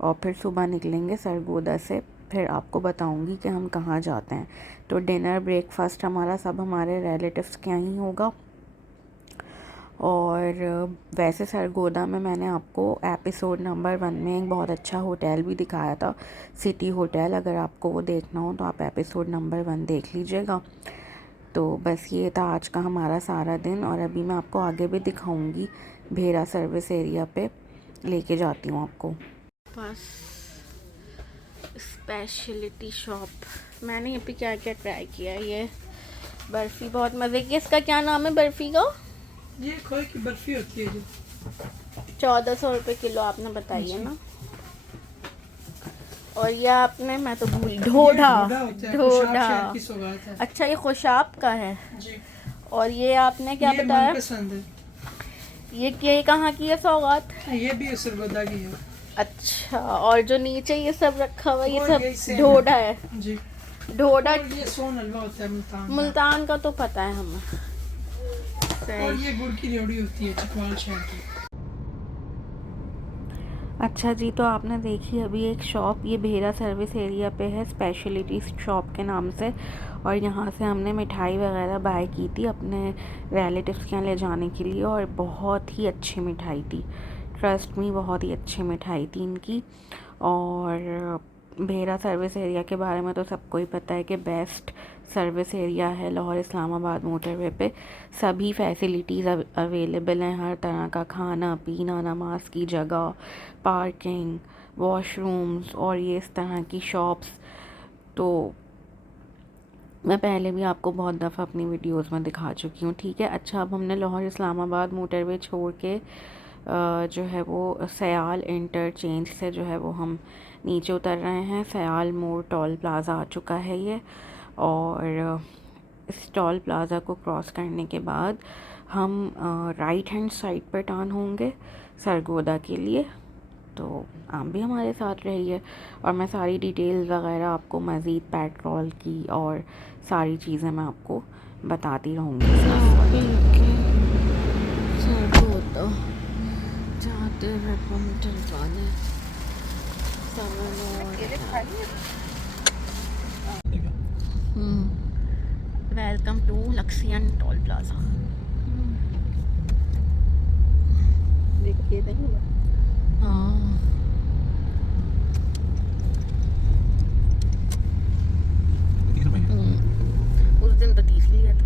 और फिर सुबह निकलेंगे सरगोदा से। फिर आपको बताऊंगी कि हम कहाँ जाते हैं। तो डिनर ब्रेकफास्ट हमारा सब हमारे रिलेटिव्स के यहाँ ही होगा। और वैसे सरगोदा में मैंने आपको एपिसोड नंबर 1 में एक बहुत अच्छा होटल भी दिखाया था, सिटी होटल। अगर आपको वो देखना हो तो आप एपिसोड नंबर 1 देख लीजिएगा। तो बस ये था आज का हमारा सारा दिन, और अभी मैं आपको आगे भी दिखाऊंगी। भेरा सर्विस एरिया पे लेके जाती हूँ आपको। बस स्पेशलिटी शॉप मैंने यहाँ पे क्या क्या ट्राई किया है। ये बर्फ़ी बहुत मज़े की, इसका क्या नाम है बर्फ़ी का? ये खोए की बर्फी होती है जो 1400 रुपये किलो आपने बताई है ना। और ये आपने, मैं तो भूल, ढोढा। ढोढा, की सौगात है अच्छा, ये खुशाब का है जी। और ये आपने क्या ये बताया? मनपसंद है। ये कहाँ की है सौगात? ये भी सरगोदा की है। अच्छा, और जो नीचे ये सब रखा हुआ ये और सब यही सेम ढोढा है। जी। ढोढा, और ये सोन हलवा होता है मुल्तान का। मुल्तान का तो पता है हमें। और ये गुड़ की रेवड़ी होती है चकवाल शहर की। अच्छा जी, तो आपने देखी अभी एक शॉप, ये भेरा सर्विस एरिया पे है, स्पेशलिटी शॉप के नाम से। और यहाँ से हमने मिठाई वगैरह बाय की थी अपने रिलेटिव्स के यहाँ ले जाने के लिए, और बहुत ही अच्छी मिठाई थी, ट्रस्ट मी, बहुत ही अच्छी मिठाई थी इनकी। और भेरा सर्विस एरिया के बारे में तो सबको ही पता है कि बेस्ट सर्विस एरिया है लाहौर इस्लामाबाद मोटरवे पे। सभी फैसिलिटीज़ अवेलेबल हैं, हर तरह का खाना पीना, नमाज की जगह, पार्किंग, वॉशरूम्स, और ये इस तरह की शॉप्स। तो मैं पहले भी आपको बहुत दफ़ा अपनी वीडियोस में दिखा चुकी हूँ, ठीक है। अच्छा, अब हमने लाहौर इस्लामाबाद मोटरवे छोड़ के जो है वो सयाल इंटरचेंज से जो है वो हम नीचे उतर रहे हैं। सयाल मोड़ टोल प्लाज़ा आ चुका है ये, और इस टोल प्लाज़ा को क्रॉस करने के बाद हम राइट हैंड साइड पर टर्न होंगे सरगोदा के लिए। तो आप भी हमारे साथ रहिए, और मैं सारी डिटेल्स वगैरह आपको मज़ीद पेट्रोल की और सारी चीज़ें मैं आपको बताती रहूँगी। सरगोदा जाते हुए हम डलवाने वेलकम टू लक्सियन टोल प्लाज़ा। देखिए हाँ, उस दिन तो 30 लिया था।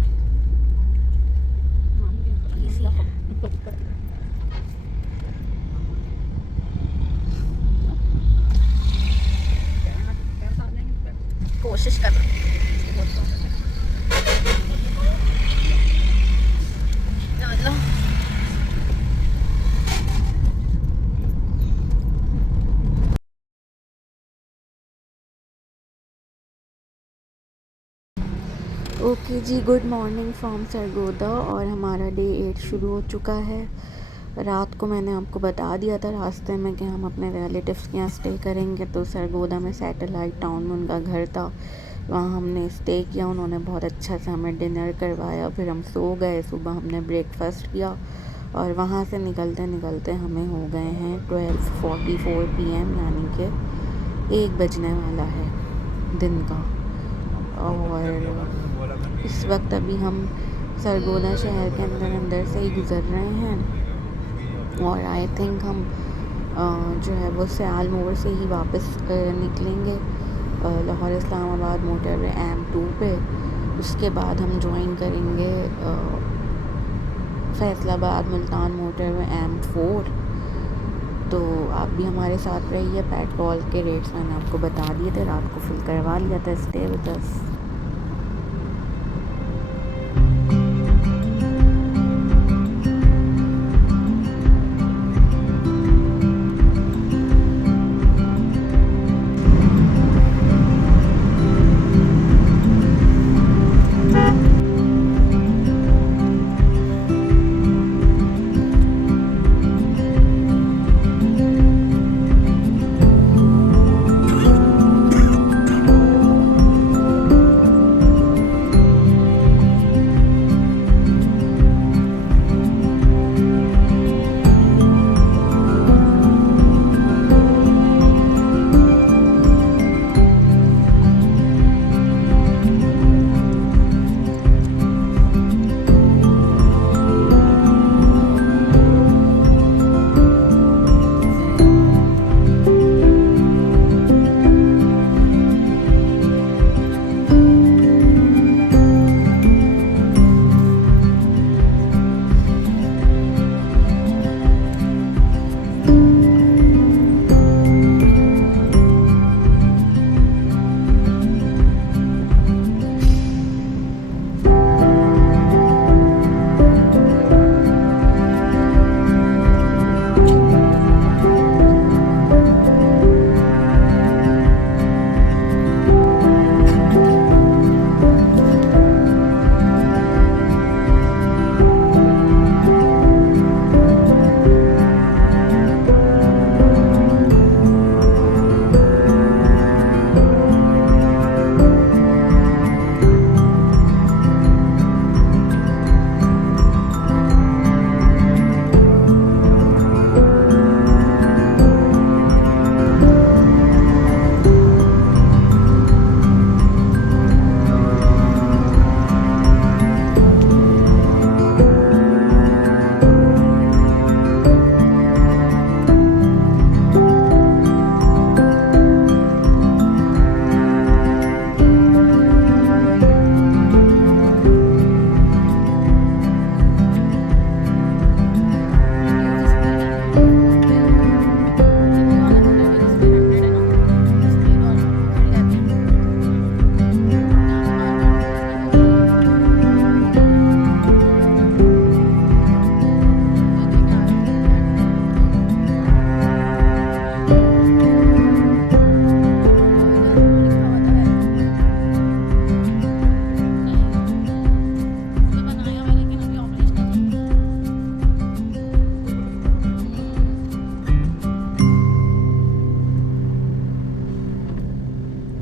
कोशिश कर रहा हूँ। चलो, ओके जी, गुड मॉर्निंग फ्रॉम सरगोदा। और हमारा डे 8 शुरू हो चुका है। रात को मैंने आपको बता दिया था रास्ते में कि हम अपने रिलेटिव्स के यहाँ स्टे करेंगे। तो सरगोदा में सैटेलाइट टाउन में उनका घर था, वहाँ हमने स्टे किया। उन्होंने बहुत अच्छा से हमें डिनर करवाया, फिर हम सो गए। सुबह हमने ब्रेकफास्ट किया, और वहाँ से निकलते निकलते हमें हो गए हैं 12:44 PM, यानी कि 1 बजने वाला है दिन का। और इस वक्त अभी हम सरगोदा शहर के अंदर से ही गुज़र रहे हैं, और आई थिंक हम जो है वो सयाल मोड़ से ही वापस निकलेंगे लाहौर इस्लामाबाद मोटरवे M2 पे। उसके बाद हम ज्वाइन करेंगे फैसलाबाद मुल्तान मोटरवे M4। तो आप भी हमारे साथ रहिए। पेट्रोल के रेट्स मैंने आपको बता दिए थे, रात को फिल करवा लिया था। Stay with us.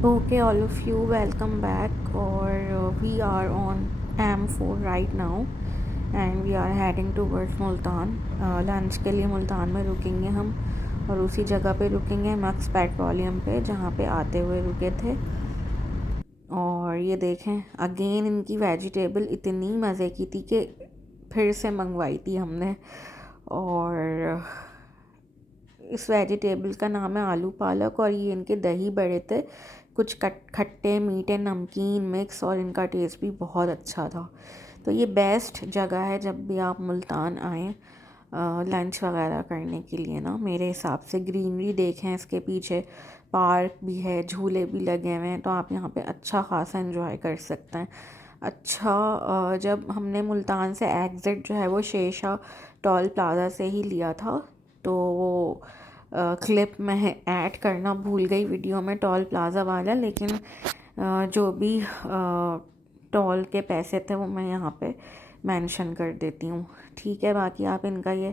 Okay, all of you, welcome back. Or we are on M4 right now and we are heading towards Multan. Lunch के लिए मुल्तान में रुकेंगे हम और उसी जगह पे रुकेंगे मैक्स पेट्रोलियम पे जहाँ पे आते हुए रुके थे। और ये देखें, अगेन इनकी वेजिटेबल इतनी मज़े की थी कि फिर से मंगवाई थी हमने। और इस वेजिटेबल का नाम है आलू पालक और ये इनके दही बड़े थे, कुछ खट्टे मीठे नमकीन मिक्स, और इनका टेस्ट भी बहुत अच्छा था। तो ये बेस्ट जगह है जब भी आप मुल्तान आएँ लंच वगैरह करने के लिए ना। मेरे हिसाब से ग्रीनरी देखें, इसके पीछे पार्क भी है, झूले भी लगे हुए हैं, तो आप यहाँ पे अच्छा खासा एंजॉय कर सकते हैं। अच्छा, जब हमने मुल्तान से एग्ज़िट जो है वो शेरशाह टोल प्लाज़ा से ही लिया था, तो वो क्लिप में ऐड करना भूल गई वीडियो में टोल प्लाज़ा वाला, लेकिन जो भी टोल के पैसे थे वो मैं यहाँ पे मेंशन कर देती हूँ, ठीक है। बाकी आप इनका ये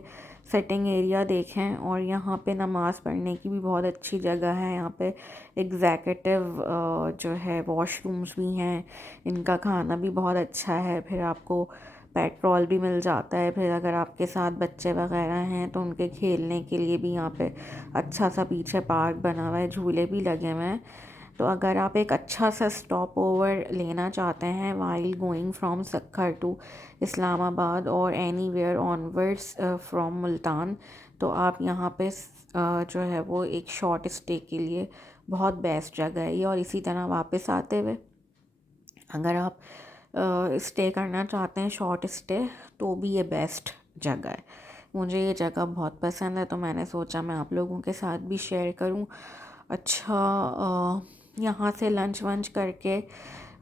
सिटिंग एरिया देखें और यहाँ पे नमाज़ पढ़ने की भी बहुत अच्छी जगह है। यहाँ पे एग्जीक्यूटिव जो है वॉशरूम्स भी हैं, इनका खाना भी बहुत अच्छा है, फिर आपको पेट्रोल भी मिल जाता है। फिर अगर आपके साथ बच्चे वगैरह हैं तो उनके खेलने के लिए भी यहाँ पे अच्छा सा पीछे पार्क बना हुआ है, झूले भी लगे हुए हैं। तो अगर आप एक अच्छा सा स्टॉप ओवर लेना चाहते हैं while going from Sukkur to Islamabad और एनीवेयर ऑनवर्ड्स फ्रॉम मुल्तान, तो आप यहाँ पे जो है वो एक शॉर्ट स्टे के लिए बहुत बेस्ट जगह है ये। और इसी तरह वापस आते हुए अगर आप स्टे करना चाहते हैं शॉर्ट स्टे तो भी ये बेस्ट जगह है। मुझे ये जगह बहुत पसंद है तो मैंने सोचा मैं आप लोगों के साथ भी शेयर करूं। अच्छा, यहाँ से लंच वंच करके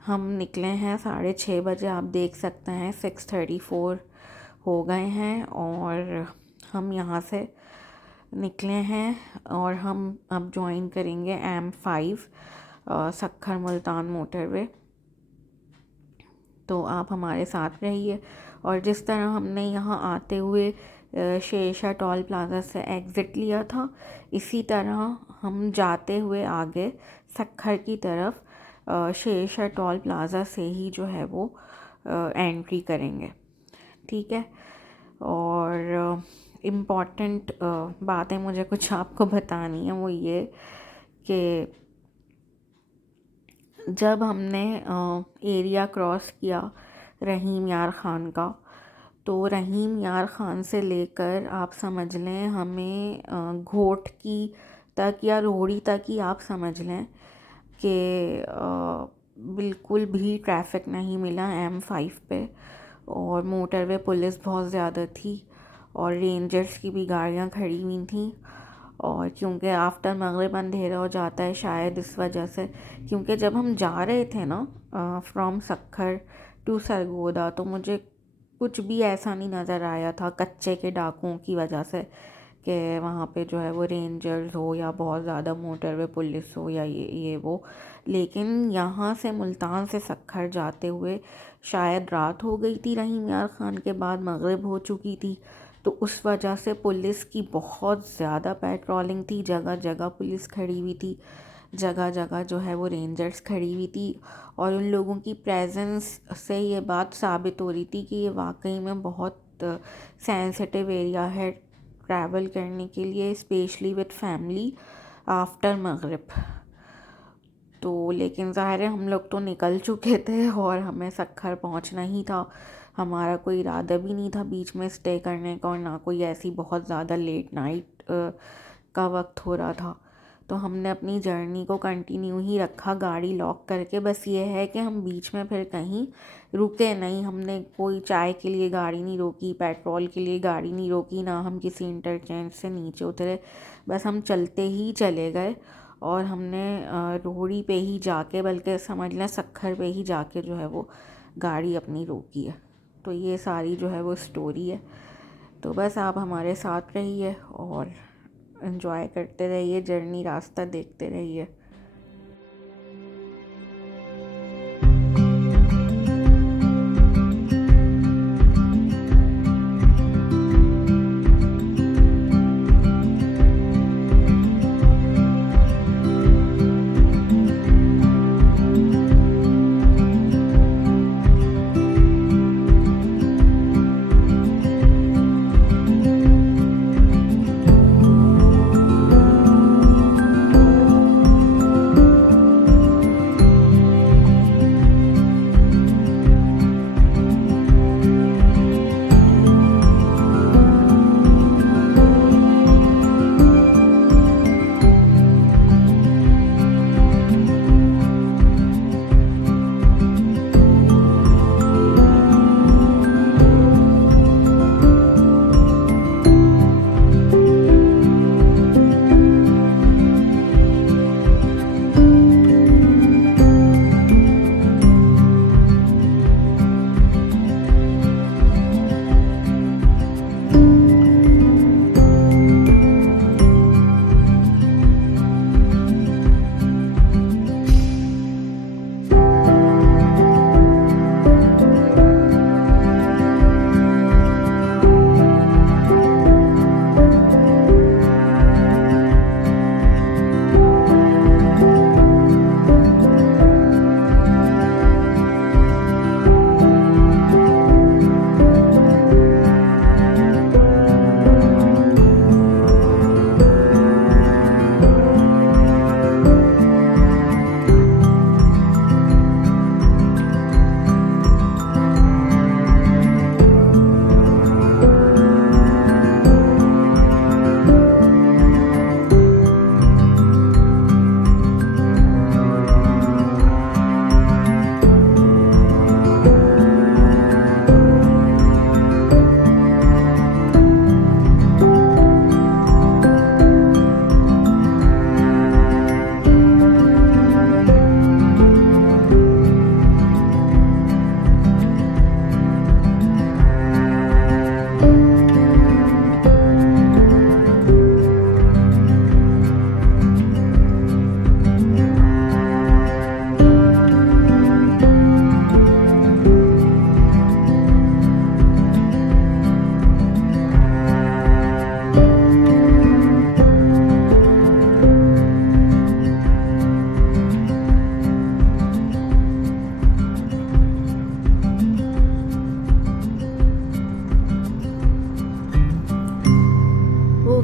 हम निकले हैं 6:30 बजे। आप देख सकते हैं 6:34 हो गए हैं और हम यहाँ से निकले हैं और हम अब ज्वाइन करेंगे M5 सक्खर मुल्तान मोटरवे। तो आप हमारे साथ रहिए। और जिस तरह हमने यहाँ आते हुए शेरशाह टोल प्लाज़ा से एग्ज़िट लिया था, इसी तरह हम जाते हुए आगे सक्खर की तरफ शेरशाह टोल प्लाज़ा से ही जो है वो एंट्री करेंगे। ठीक है। और इम्पॉर्टेंट बातें मुझे कुछ आपको बतानी है, वो ये कि जब हमने एरिया क्रॉस किया रहीम यार ख़ान का, तो रहीम यार ख़ान से लेकर आप समझ लें हमें घोट की तक या रोहड़ी तक ही आप समझ लें कि बिल्कुल भी ट्रैफिक नहीं मिला M5 पे। और मोटरवे पुलिस बहुत ज़्यादा थी और रेंजर्स की भी गाड़ियाँ खड़ी हुई थी। और क्योंकि आफ्टर मगरिब अंधेरा हो जाता है शायद इस वजह से, क्योंकि जब हम जा रहे थे ना फ्रॉम सक्खर टू सरगोदा, तो मुझे कुछ भी ऐसा नहीं नज़र आया था कच्चे के डाकुओं की वजह से कि वहाँ पे जो है वो रेंजर्स हो या बहुत ज़्यादा मोटरवे पुलिस हो या ये वो। लेकिन यहाँ से मुल्तान से सक्खर जाते हुए शायद रात हो गई थी रहीम यार ख़ान के बाद, मगरिब हो चुकी थी, तो उस वजह से पुलिस की बहुत ज़्यादा पेट्रोलिंग थी। जगह जगह पुलिस खड़ी हुई थी, जगह जगह जो है वो रेंजर्स खड़ी हुई थी। और उन लोगों की प्रेजेंस से ये बात साबित हो रही थी कि ये वाकई में बहुत सेंसिटिव एरिया है ट्रैवल करने के लिए, स्पेशली विद फैमिली आफ्टर मगरिब। तो लेकिन ज़ाहिर है हम लोग तो निकल चुके थे और हमें सक्खर पहुंचना ही था। हमारा कोई इरादा भी नहीं था बीच में स्टे करने का और ना कोई ऐसी बहुत ज़्यादा लेट नाइट का वक्त हो रहा था। तो हमने अपनी जर्नी को कंटिन्यू ही रखा गाड़ी लॉक करके। बस ये है कि हम बीच में फिर कहीं रुके नहीं, हमने कोई चाय के लिए गाड़ी नहीं रोकी, पेट्रोल के लिए गाड़ी नहीं रोकी, ना हम किसी इंटरचेंज से नीचे उतरे। बस हम चलते ही चले गए और हमने रोहड़ी पे ही जाके, बल्कि समझ लें सक्खर पे ही जाके जो है वो गाड़ी अपनी रोकी है। तो ये सारी जो है वो स्टोरी है। तो बस आप हमारे साथ रहिए और एंजॉय करते रहिए जर्नी, रास्ता देखते रहिए।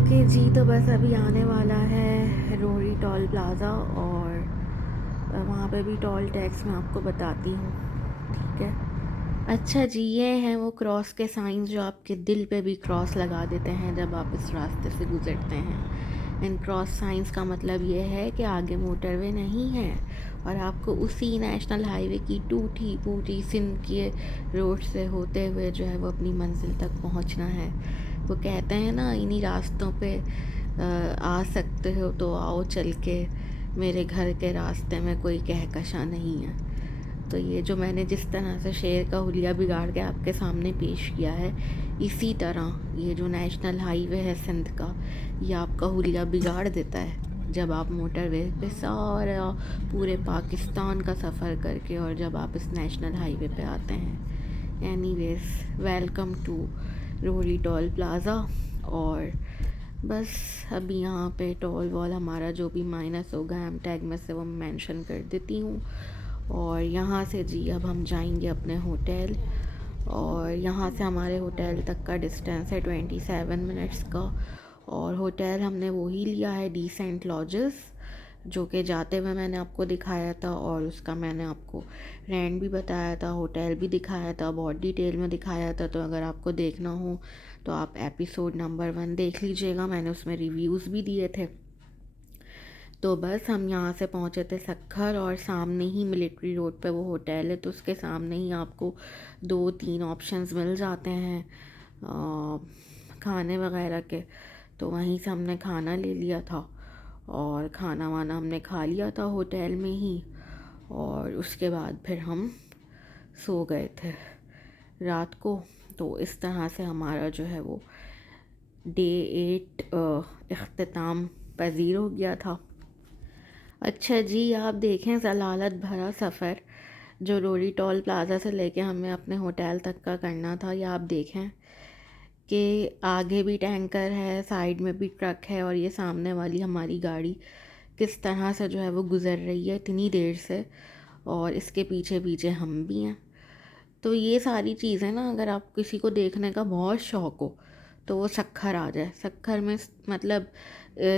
ओके जी, तो बस अभी आने वाला है रोरी टोल प्लाज़ा और वहाँ पे भी टोल टैक्स मैं आपको बताती हूँ, ठीक है। अच्छा जी, ये हैं वो क्रॉस के साइंस जो आपके दिल पे भी क्रॉस लगा देते हैं जब आप इस रास्ते से गुज़रते हैं। इन क्रॉस साइंस का मतलब ये है कि आगे मोटरवे नहीं है और आपको उसी नेशनल हाईवे की टूटी फूटी सिंध के रोड से होते हुए जो है वो अपनी मंजिल तक पहुंचना है। वो कहते हैं ना, इन्हीं रास्तों पे आ सकते हो तो आओ चल के, मेरे घर के रास्ते में कोई कहकशा नहीं है। तो ये जो मैंने जिस तरह से शेर का हुलिया बिगाड़ के आपके सामने पेश किया है, इसी तरह ये जो नेशनल हाईवे है सिंध का, ये आपका हुलिया बिगाड़ देता है जब आप मोटरवे पे सारा पूरे पाकिस्तान का सफ़र करके और जब आप इस नेशनल हाईवे पे आते हैं। Anyways, welcome to Rohri toll plaza. और बस अभी यहाँ पे टोल वॉल हमारा जो भी माइनस होगा एम टैग में से वो मेंशन कर देती हूँ। और यहाँ से जी अब हम जाएंगे अपने होटल, और यहाँ से हमारे होटल तक का डिस्टेंस है 27 मिनट्स का। और होटल हमने वही लिया है डिसेंट लॉजेस, जो कि जाते हुए मैंने आपको दिखाया था और उसका मैंने आपको रेंट भी बताया था, होटल भी दिखाया था, बहुत डिटेल में दिखाया था। तो अगर आपको देखना हो तो आप एपिसोड नंबर 1 देख लीजिएगा, मैंने उसमें रिव्यूज़ भी दिए थे। तो बस हम यहाँ से पहुँचे थे सक्खर, और सामने ही मिलिट्री रोड पे वो होटल है, तो उसके सामने ही आपको 2-3 ऑप्शंस मिल जाते हैं खाने वगैरह के। तो वहीं से हमने खाना ले लिया था और खाना वाना हमने खा लिया था होटल में ही, और उसके बाद फिर हम सो गए थे रात को। तो इस तरह से हमारा जो है वो डे 8 इख्तिताम पज़ीर हो गया था। अच्छा जी, आप देखें ज़लालत भरा सफ़र जो रोरी टोल प्लाज़ा से लेके हमें अपने होटल तक का करना था, या आप देखें कि आगे भी टैंकर है, साइड में भी ट्रक है, और ये सामने वाली हमारी गाड़ी किस तरह से जो है वो गुज़र रही है इतनी देर से, और इसके पीछे पीछे हम भी हैं। तो ये सारी चीज़ें ना, अगर आप किसी को देखने का बहुत शौक़ हो तो वो सक्खर आ जाए। सक्खर में मतलब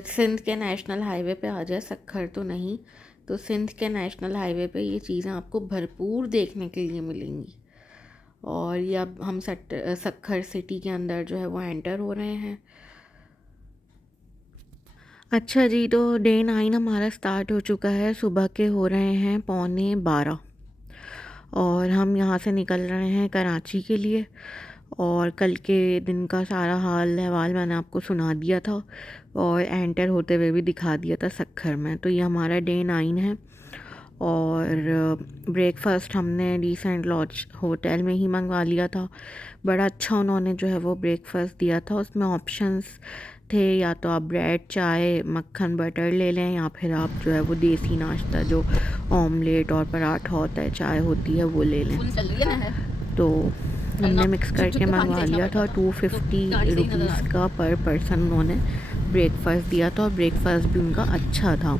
सिंध के नेशनल हाईवे पे आ जाए, सक्खर तो नहीं, तो सिंध के नेशनल हाईवे पे ये चीज़ें आपको भरपूर देखने के लिए मिलेंगी। और ये अब हम सक्खर सिटी के अंदर जो है वो एंटर हो रहे हैं। अच्छा जी, तो डे 9 हमारा स्टार्ट हो चुका है, सुबह के हो रहे हैं 11:15 और हम यहाँ से निकल रहे हैं कराची के लिए। और कल के दिन का सारा हाल अहवाल मैंने आपको सुना दिया था और एंटर होते हुए भी दिखा दिया था सक्खर में। तो ये हमारा डे 9 है। और ब्रेकफ़ास्ट हमने डिसेंट लॉज होटल में ही मंगवा लिया था। बड़ा अच्छा उन्होंने जो है वो ब्रेकफ़ास्ट दिया था। उसमें ऑप्शंस थे, या तो आप ब्रेड, चाय, मक्खन, बटर ले लें, या फिर आप जो है वो देसी नाश्ता जो ऑमलेट और पराठा होता है, चाय होती है, वो ले लें। तो हमने मिक्स करके मंगवा लिया था। 250 रुपीज़ का पर पर्सन उन्होंने ब्रेकफ़ास्ट दिया था, और ब्रेकफ़ास्ट भी उनका अच्छा था।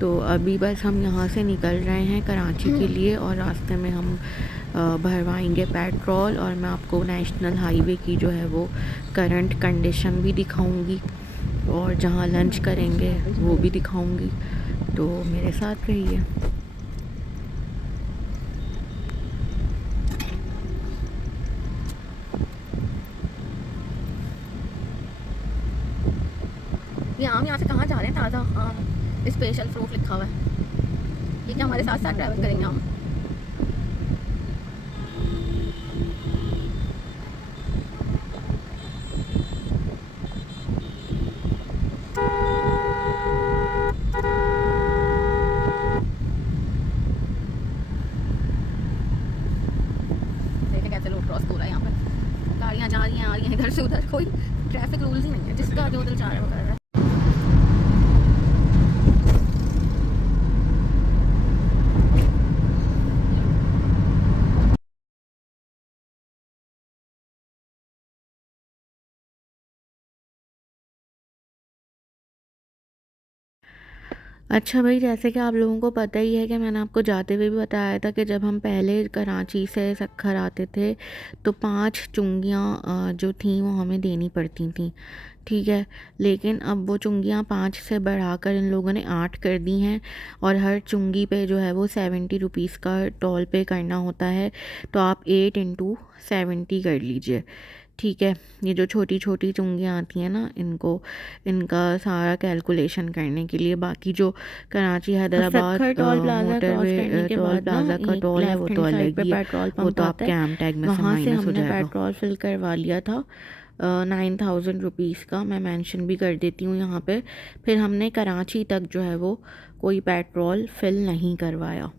तो अभी बस हम यहाँ से निकल रहे हैं कराची के लिए, और रास्ते में हम भरवाएंगे पेट्रोल, और मैं आपको नेशनल हाईवे की जो है वो करंट कंडीशन भी दिखाऊंगी, और जहाँ लंच करेंगे वो भी दिखाऊंगी। तो मेरे साथ रहिए। ये आम यहाँ से कहाँ जा रहे हैं? ताज़ा आम, स्पेशल फ्रूट लिखा हुआ है। ये क्या हमारे साथ साथ ट्रैवल करेंगे हम? देखिए कैसे रोड क्रॉस हो रहा है यहाँ पे, गाड़ियाँ जा रही हैं आ रही हैं इधर से उधर, कोई ट्रैफिक रूल्स ही नहीं है, जिसका जो दिल चाह रहा है वो कर रहा है। अच्छा भाई, जैसे कि आप लोगों को पता ही है कि मैंने आपको जाते हुए भी बताया था कि जब हम पहले कराची से सक्खर आते थे तो 5 चुंगियाँ जो थीं वो हमें देनी पड़ती थी, ठीक है। लेकिन अब वो चुंगियाँ 5 से बढ़ाकर इन लोगों ने 8 कर दी हैं और हर चुंगी पे जो है वो 70 रुपीज़ का टोल पे करना होता है। तो आप 8 इंटू 70 कर लीजिए, ठीक है। ये जो छोटी छोटी चुंगियाँ आती हैं ना, इनका सारा कैलकुलेशन करने के लिए, बाकी जो Karachi Hyderabad motorway toll plaza का टोल है वो तो अलग ही है, वो तो आपके एम टैग में से माइनस हो जाएगा। पेट्रोल फिल करवा लिया था 9000 रुपीज़ का, मैं मेंशन भी कर देती हूँ यहाँ पे। फिर हमने कराची तक जो है वो कोई पेट्रोल फिल नहीं करवाया।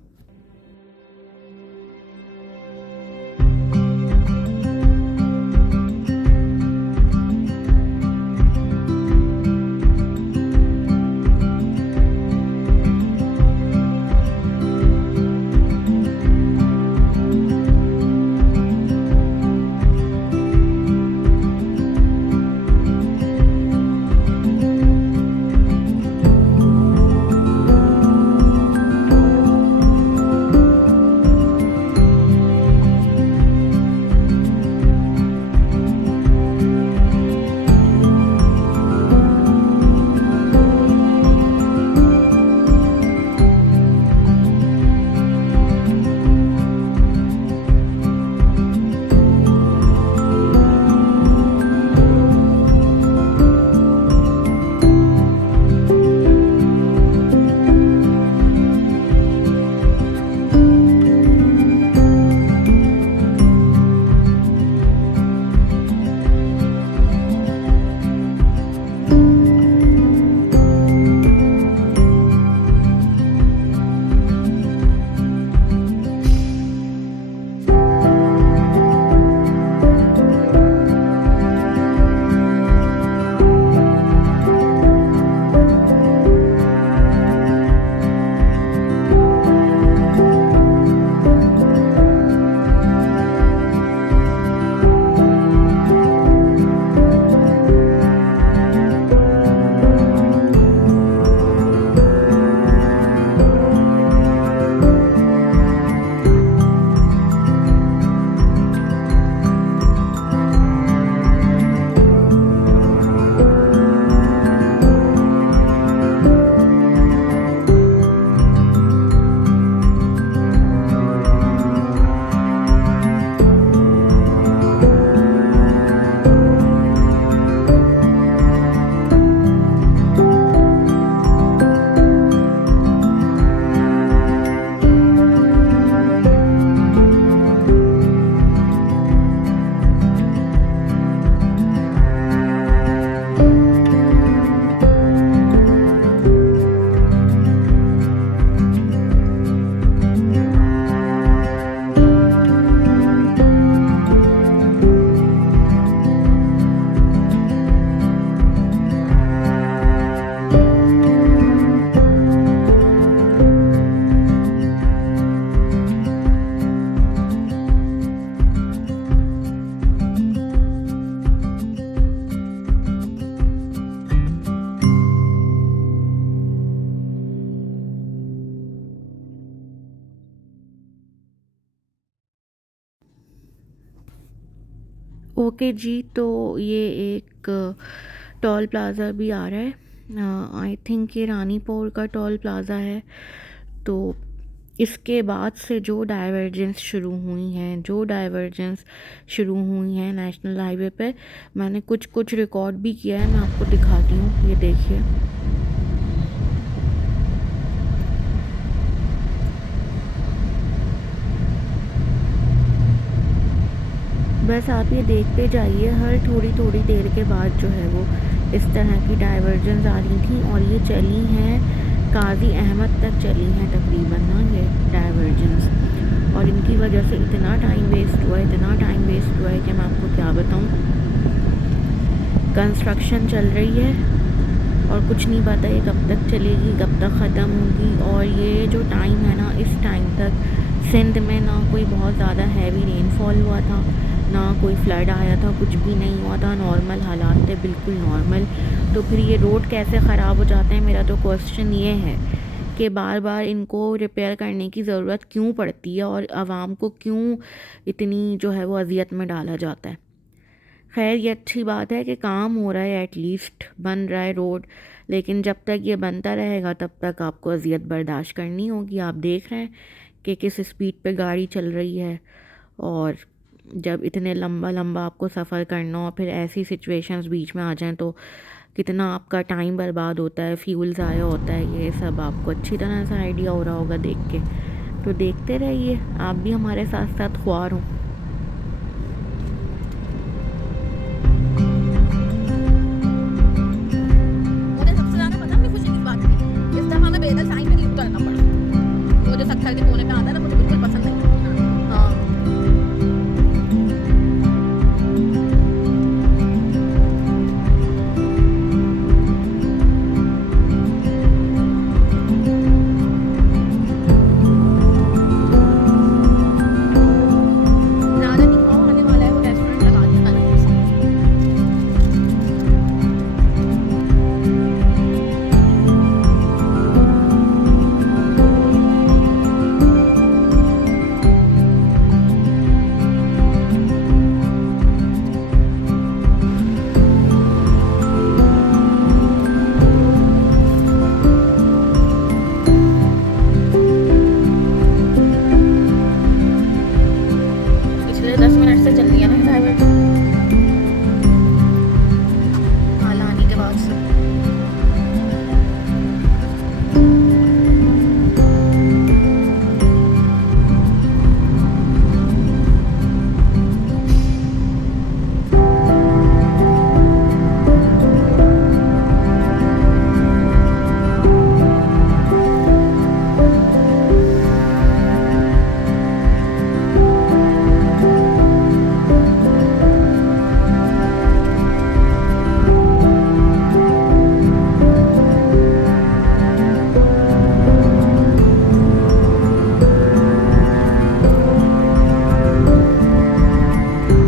ओके जी, तो ये एक टोल प्लाज़ा भी आ रहा है, आई थिंक ये रानीपुर का टोल प्लाज़ा है। तो इसके बाद से जो डाइवर्जेंस शुरू हुई हैं नेशनल हाईवे पे, मैंने कुछ रिकॉर्ड भी किया है, मैं आपको दिखाती हूँ, ये देखिए। बस आप ये देखते जाइए, हर थोड़ी देर के बाद जो है वो इस तरह की डाइवर्जेंस आ रही थी और ये चली हैं काजी अहमद तक चली हैं तकरीबन ना ये डाइवर्जेंस। और इनकी वजह से इतना टाइम वेस्ट हुआ है कि मैं आपको क्या बताऊं। कंस्ट्रक्शन चल रही है और कुछ नहीं पता ये कब तक चलेगी, कब तक ख़त्म होगी। और ये जो टाइम है ना, इस टाइम तक सिंध में ना कोई बहुत ज़्यादा हैवी रेनफॉल हुआ था, ना कोई फ्लड आया था, कुछ भी नहीं हुआ था, नॉर्मल हालात थे, बिल्कुल नॉर्मल। तो फिर ये रोड कैसे ख़राब हो जाते हैं, मेरा तो क्वेश्चन ये है। कि बार बार इनको रिपेयर करने की ज़रूरत क्यों पड़ती है और आवाम को क्यों इतनी जो है वो अजियत में डाला जाता है। खैर ये अच्छी बात है कि काम हो रहा है, एटलीस्ट बन रहा है रोड, लेकिन जब तक ये बनता रहेगा तब तक आपको अजियत बर्दाश्त करनी होगी। आप देख रहे हैं कि किस स्पीड पे गाड़ी चल रही है, और जब इतने लंबा लंबा आपको सफ़र करना हो फिर ऐसी सिचुएशंस बीच में आ जाएं तो कितना आपका टाइम बर्बाद होता है, फ्यूल ज़ाया होता है। ये सब आपको अच्छी तरह से आइडिया हो रहा होगा देख के। तो देखते रहिए, आप भी हमारे साथ साथ ख्वार हों। मुझे सबसे ज़्यादा पता है खुशी की बात है, इस दफ़ा मैं बेदल साइन में नहीं उतरना पड़ा। वो जो सत्तर के कोने पे आता है ना, मुझे बिल्कुल पसंद नहीं। हाँ ज़्यादा नहीं खाओ, आने वाला है वो रेस्टोरेंट लगा दिया मैंने। पिछले 10 मिनट से चल रही है ना ड्राइवर, हाल आने के बाद से।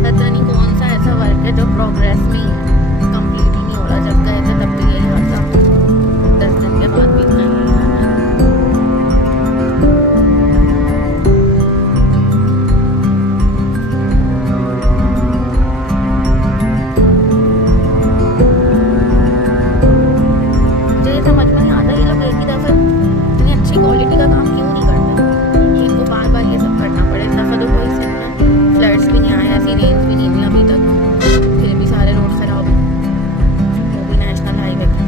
पता नहीं कौन सा ऐसा वर्क है जो प्रोग्रेस में कंप्लीट ही नहीं हो रहा। जब गए थे तब भी यही हाल था, 10 दिन के बाद भी इतना ही हाल है। मुझे ये समझ में नहीं आता ये लोग एक ही दफ़ा इतनी अच्छी क्वालिटी का काम क्यों नहीं करते, कि इनको बार बार ये सब करना पड़े। इस दफ़ा तो कोई सिर्फ फ्लड्स भी नहीं आए, ऐसी रेंज भी नहीं हुई अभी तक, फिर भी सारे रोड खराब, वो भी नेशनल हाईवे पे।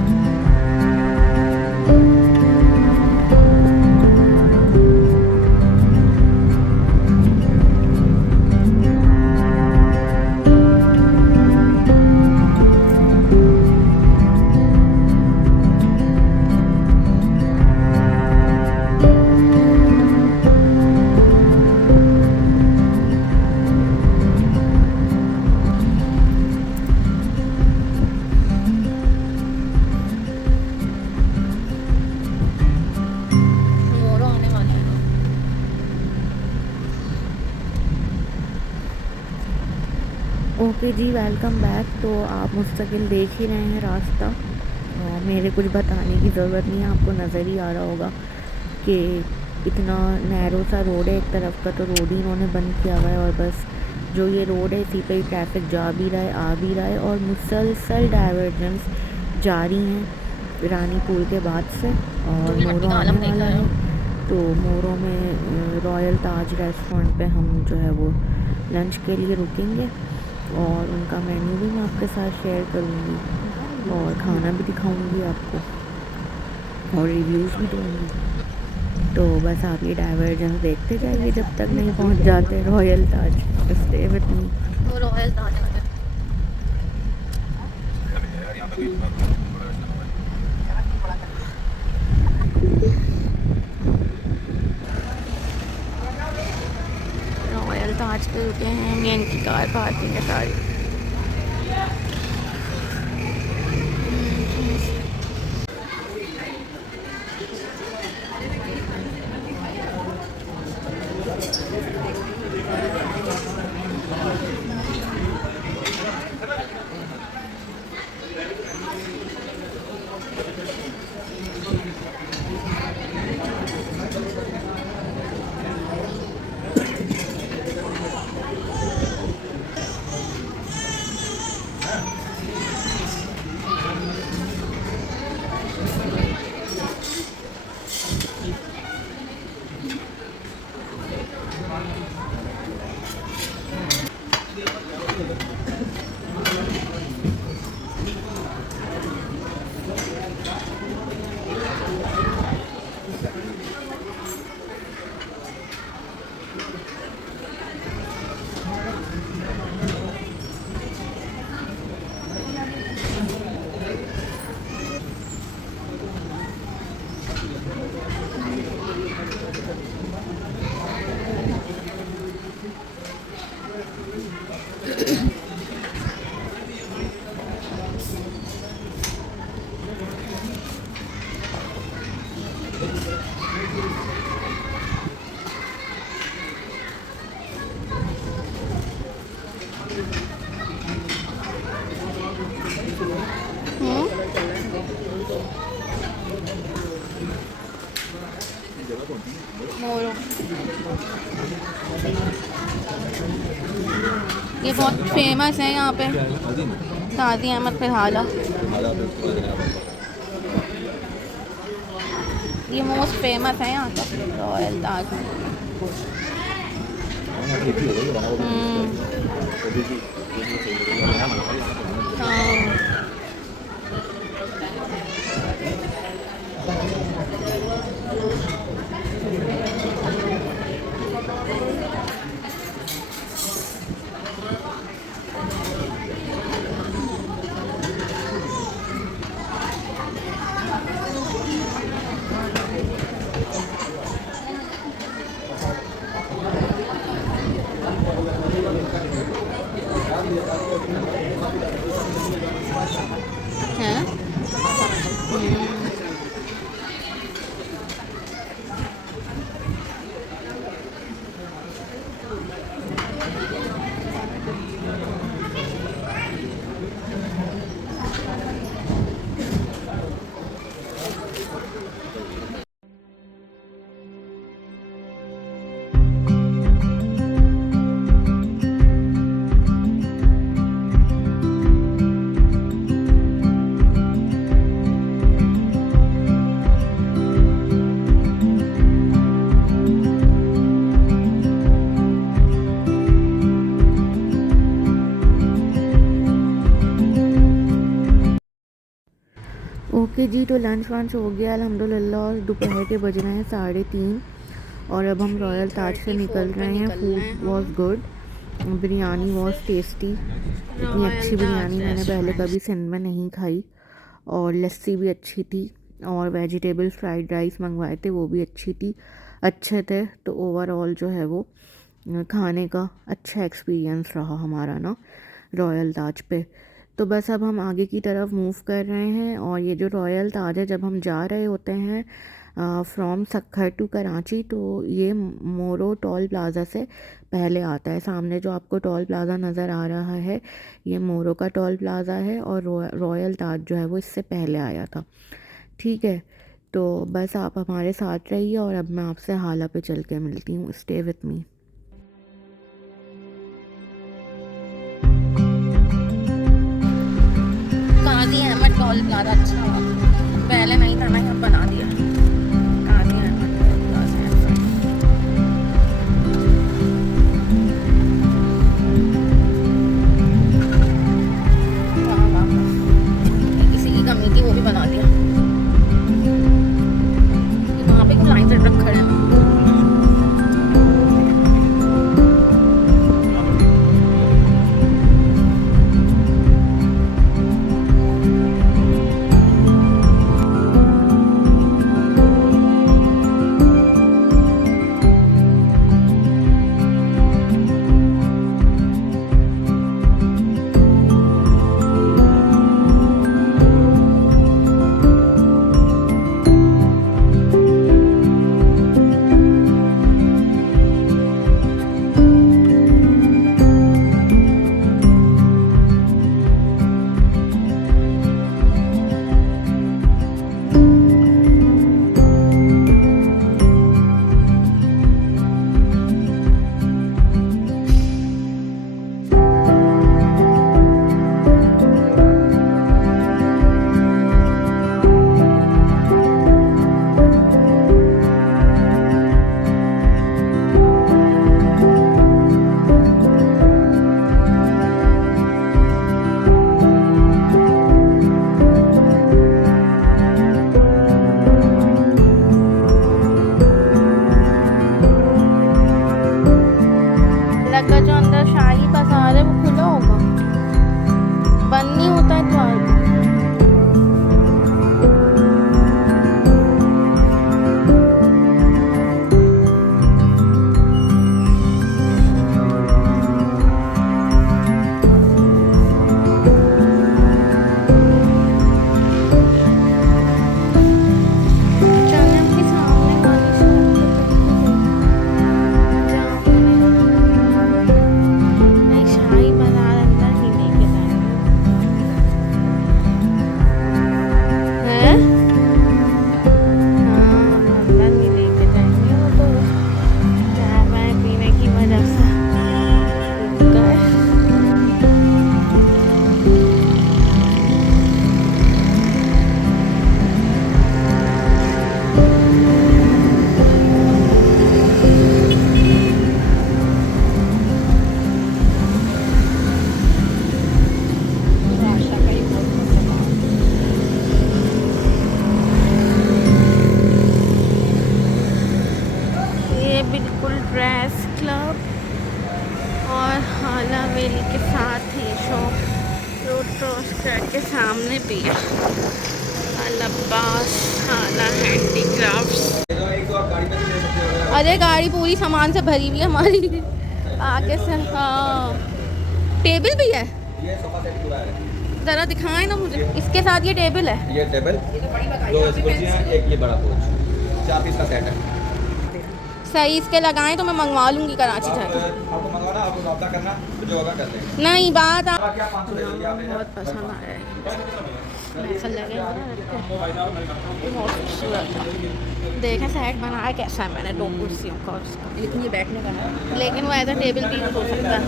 मोरो आने वाला है ना। ओके जी, वेलकम बैक। तो आप मुस्तकिल देख ही रहे हैं रास्ता, मेरे कुछ बताने की ज़रूरत नहीं है, आपको नज़र ही आ रहा होगा कि इतना नैरो सा रोड है। एक तरफ का तो रोड ही इन्होंने बंद किया हुआ है, और बस जो ये रोड है इसी पे ही ट्रैफिक जा भी रहा है, आ भी रहा है, और मुसलसल डाइवर्जेंस जारी हैं रानीपुर के बाद से। और मोरो आने वाला है, तो मोरो में रॉयल ताज रेस्टोरेंट पे हम जो है वो लंच के लिए रुकेंगे, और उनका मेन्यू भी मैं आपके साथ शेयर करूँगी, और खाना भी दिखाऊँगी आपको, और रिव्यूज़ भी दूँगी। तो बस आप ये डाइवर्जेंस देखते जाइए जब तक नहीं पहुँच जाते royal Taj. Stay with me. वो रॉयल ताज है। रॉयल ताज पे रुके हैं, मेन की कार पार्किंग है सारी। मोरो ये बहुत फेमस है यहाँ पे, गाजी अहमद फिलहाल ये मोस्ट फेमस है यहाँ का रॉयल ताज। हाँ हैं ओके जी, तो लंच वंच हो गया अल्हम्दुलिल्लाह और दोपहर के बज रहे हैं 3:30 और अब हम रॉयल ताज से निकल रहे हैं। Food was good, biryani was tasty. इतनी अच्छी बिरयानी मैंने पहले कभी सिंध में नहीं खाई और लस्सी भी अच्छी थी और वेजिटेबल फ्राइड राइस मंगवाए थे वो भी अच्छे थे। तो ओवरऑल जो है वो खाने का अच्छा एक्सपीरियंस रहा हमारा ना रॉयल ताज पे। तो बस अब हम आगे की तरफ मूव कर रहे हैं और ये जो रॉयल ताज है जब हम जा रहे होते हैं फ्रॉम सक्खर टू कराची तो ये मोरो टोल प्लाज़ा से पहले आता है। सामने जो आपको टोल प्लाज़ा नज़र आ रहा है ये मोरो का टोल प्लाज़ा है और रॉयल ताज जो है वो इससे पहले आया था। ठीक है, तो बस आप हमारे साथ रहिए और अब मैं आपसे हाला पे चल के मिलती हूँ। Stay with me. Ghazi Ahmed toll plaza अच्छा हुआ, पहले नहीं था ना, यहाँ बना दिया गाजी अहमद टोल प्लाजा। वाह वाह, किसी की कमी थी वो भी बना दिया। वहाँ पे क्यों लाइन से ट्रक खड़े हैं? क्रॉस करके सामने भी है अल अब्बास हाला हैंडीक्राफ्ट्स। अरे गाड़ी पूरी सामान से भरी हुई है हमारी आगे से। हाँ टेबल भी है, ये सोफा सेट पूरा है। ज़रा दिखाएं ना मुझे। इसके साथ ये टेबल है, ये टेबल, 2 ऐसी कुर्सियाँ, एक ये बड़ा पोच, 4 पीस का सेट है। सही इसके लगाएं तो मैं मंगवा लूँगी कराची जाके। आपको मंगवाना, आपको रब्ता करना, जो होगा कर लेंगे। नहीं बात आप क्या 500 दे दीजिए आपने। बहुत पसंद आया है, ऐसा लगे बहुत खूबसूरत है। देखें सेट बनाया कैसा है मैंने 2 कुर्सियों का उसका, लेकिन ये बैठने का है। लेकिन वो एज अ टेबल भी यूज़ हो सकता है।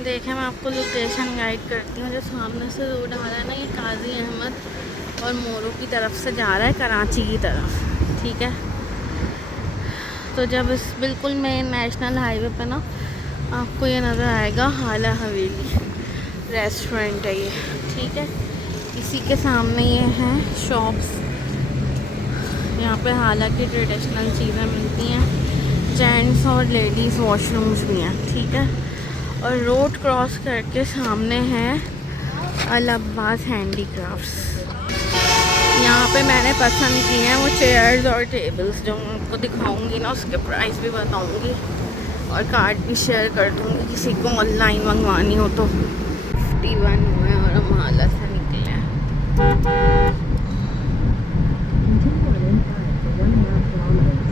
देखें मैं आपको लोकेशन गाइड करती हूँ। जो सामने से रोड आ रहा है ना, ये काजी अहमद और मोरू की तरफ से जा रहा है कराची की तरफ, ठीक है। तो जब इस बिल्कुल मेन नेशनल हाईवे पे ना आपको ये नज़र आएगा हाला हवेली रेस्टोरेंट है ये, ठीक है। इसी के सामने ये हैं शॉप्स, यहाँ पे हाला की ट्रेडिशनल चीज़ें मिलती हैं, जेंट्स और लेडीज़ वॉशरूम्स भी हैं, ठीक है। और रोड क्रॉस करके सामने है अल अब्बास हैंडीक्राफ्ट्स। यहाँ पे मैंने पसंद किए हैं वो चेयर्स और टेबल्स, जो मैं आपको दिखाऊंगी ना उसके प्राइस भी बताऊंगी और कार्ड भी शेयर कर दूंगी किसी को ऑनलाइन मंगवानी हो तो। 51 हुए और हम हाला से निकले हैं। Continue on M5 for 1.5 kilometers.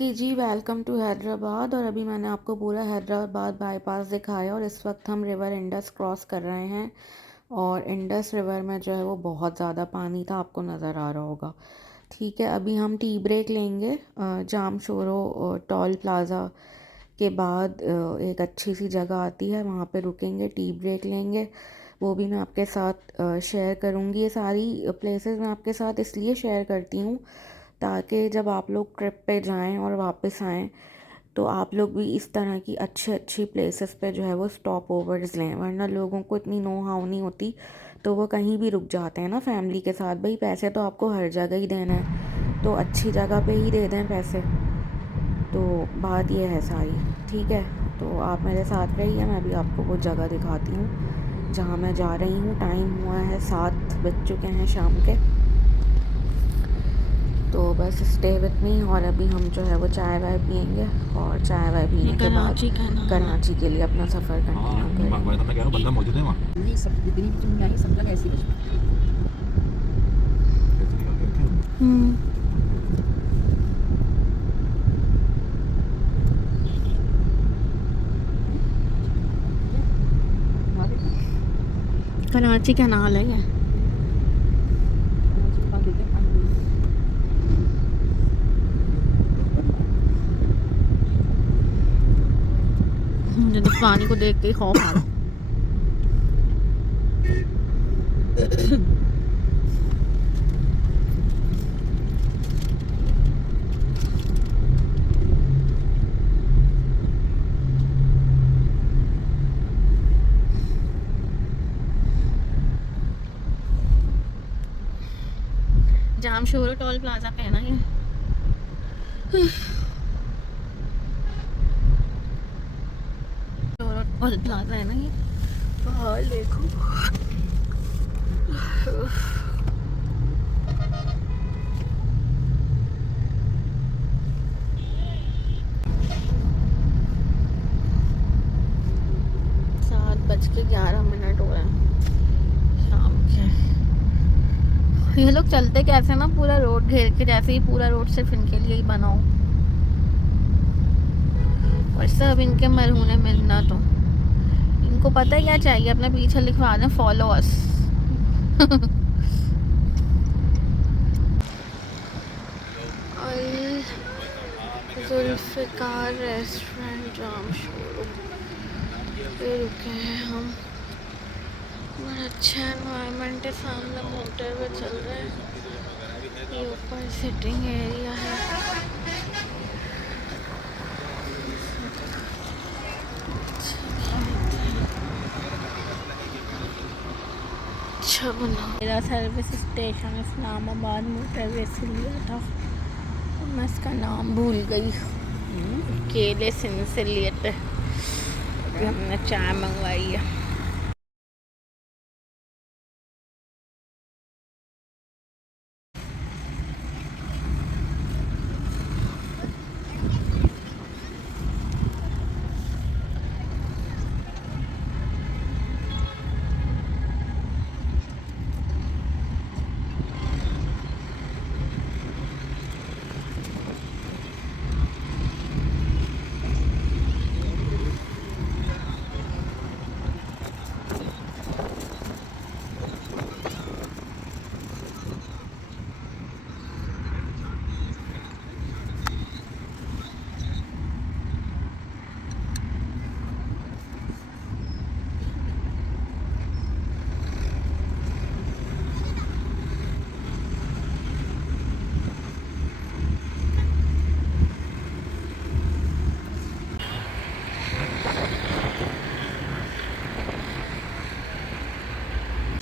Okay जी, वेलकम टू हैदराबाद। और अभी मैंने आपको पूरा हैदराबाद बाईपास दिखाया और इस वक्त हम रिवर इंडस क्रॉस कर रहे हैं। और इंडस रिवर में जो है वो बहुत ज़्यादा पानी था, आपको नज़र आ रहा होगा। ठीक है, अभी हम टी ब्रेक लेंगे जाम शोरो टोल प्लाज़ा के बाद। एक अच्छी सी जगह आती है, वहाँ पे रुकेंगे, टी ब्रेक लेंगे। वो भी मैं आपके साथ शेयर करूँगी। ये सारी प्लेसेस मैं आपके साथ इसलिए शेयर करती हूँ ताकि जब आप लोग ट्रिप पे जाएं और वापस आएं तो आप लोग भी इस तरह की अच्छी अच्छी प्लेसेस पे जो है वो स्टॉप ओवर्स लें। वरना लोगों को इतनी नो हाउ नहीं होती तो वो कहीं भी रुक जाते हैं ना फैमिली के साथ। भाई पैसे तो आपको हर जगह ही देना है, तो अच्छी जगह पे ही दे दें पैसे। तो बात ये है सारी। ठीक है, तो आप मेरे साथ रहिए, मैं अभी आपको वो जगह दिखाती हूँ जहाँ मैं जा रही हूँ। टाइम हुआ है 7 बज चुके हैं शाम के। तो बस स्टे विथ मी। और अभी हम जो है वो चाय वाय पियेंगे और चाय वाय पीने के बाद कराची के लिए अपना सफ़र कंटिन्यू करेंगे। बंदा मौजूद है वहाँ। नहीं, सब जितनी भी दुनिया है सब जगह ऐसी बस। कराची कैनाल है ये। मुझे तो पानी को देख के ही खौफ आ रहा। जाम शोरो टोल प्लाजा पे है ना ये। शोरो टोल प्लाजा है ना ये। बाहर देखो। सात बज के 11 मिनट हो रहे हैं शाम के। ये लोग चलते कैसे ना, पूरा रोड घेर के, जैसे ही पूरा रोड सिर्फ इनके लिए ही बना हो। और सब इनके मरहूने मिलना। तो इनको पता है क्या चाहिए, अपने पीछे लिखवा दें फॉलो अस। जुल्फ़िकार रेस्टोरेंट जाम शोरो पे रुके हैं हम। बड़ा अच्छा एनवायरनमेंट है, सामने मोटरवे चल रहा है, ये ऊपर सिटिंग एरिया है। अच्छा बना। मेरा सर्विस स्टेशन इस्लामाबाद मोटरवे से लिया था, मैं इसका नाम भूल गई। केले सिंह से लिए थे। अभी हमने चाय मंगवाई है।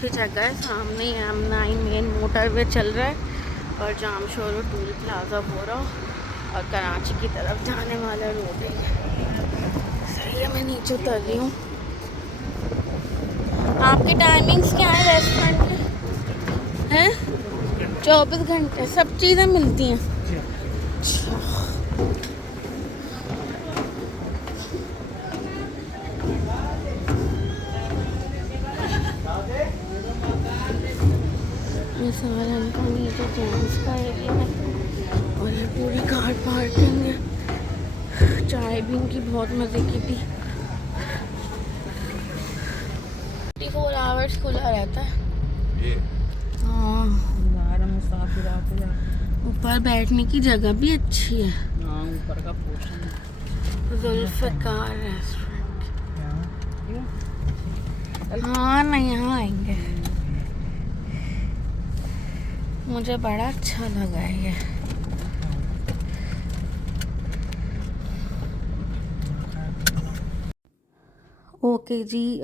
जगह है सामने M9 मेन मोटरवे चल रहा है और जाम शोरो टोल प्लाजा हो रहा और कराची की तरफ जाने वाला रोड है। सही है, मैं नीचे उतर रही हूँ। आपकी टाइमिंग्स क्या है रेस्टोरेंट के? हैं 24 घंटे सब चीज़ें मिलती हैं। ये सारा इनका नीचे जेंट्स का एरिया है और ये पूरी कार पार्किंग है। चाय भी इनकी बहुत मज़े की थी। 24 आवर्स खुला रहता है। हाँ, बाहर मुसाफिर आते जाते। ऊपर बैठने की जगह भी अच्छी है। हाँ, ऊपर का पोर्शन। जुल्फ़िकार रेस्टोरेंट। हाँ ना, यहाँ आएंगे। मुझे बड़ा अच्छा लगा है ये। ओके जी,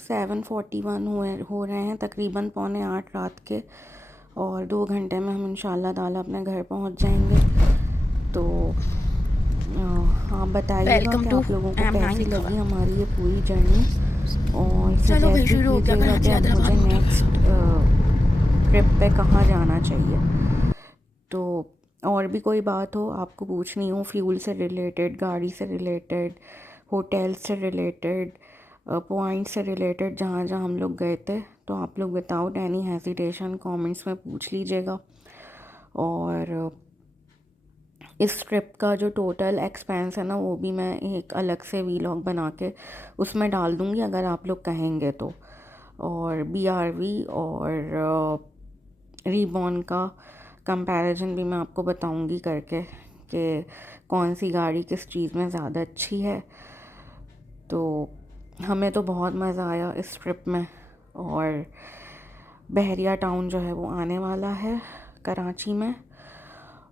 7:41 हो रहे हैं, तकरीबन 7:45 रात के, और 2 घंटे में हम इंशाल्लाह ताला अपने घर पहुंच जाएंगे। तो आप बताइएगा Welcome कि to आप लोगों को M9 कैसी लिखा लगी हुआ। हमारी ये पूरी जर्नी, और चलो भाई, सजेस्ट भी शुरू हो गया कीजिएगा कि कराची अब मुझे हैदराबाद मोटर। नेक्स्ट ट्रिप पे कहाँ जाना चाहिए। तो और भी कोई बात हो आपको पूछनी हो, फ्यूल से रिलेटेड, गाड़ी से रिलेटेड, होटल से रिलेटेड, पॉइंट से रिलेटेड, जहाँ जहाँ हम लोग गए थे, तो आप लोग विदाउट एनी हेजिटेशन कमेंट्स में पूछ लीजिएगा। और इस ट्रिप का जो टोटल एक्सपेंस है ना, वो भी मैं एक अलग से वीलॉग बना के उसमें डाल दूँगी अगर आप लोग कहेंगे तो। और BRV और रीबॉन का कंपैरिजन भी मैं आपको बताऊंगी करके कि कौन सी गाड़ी किस चीज़ में ज़्यादा अच्छी है। तो हमें तो बहुत मज़ा आया इस ट्रिप में। और बहरिया टाउन जो है वो आने वाला है कराची में,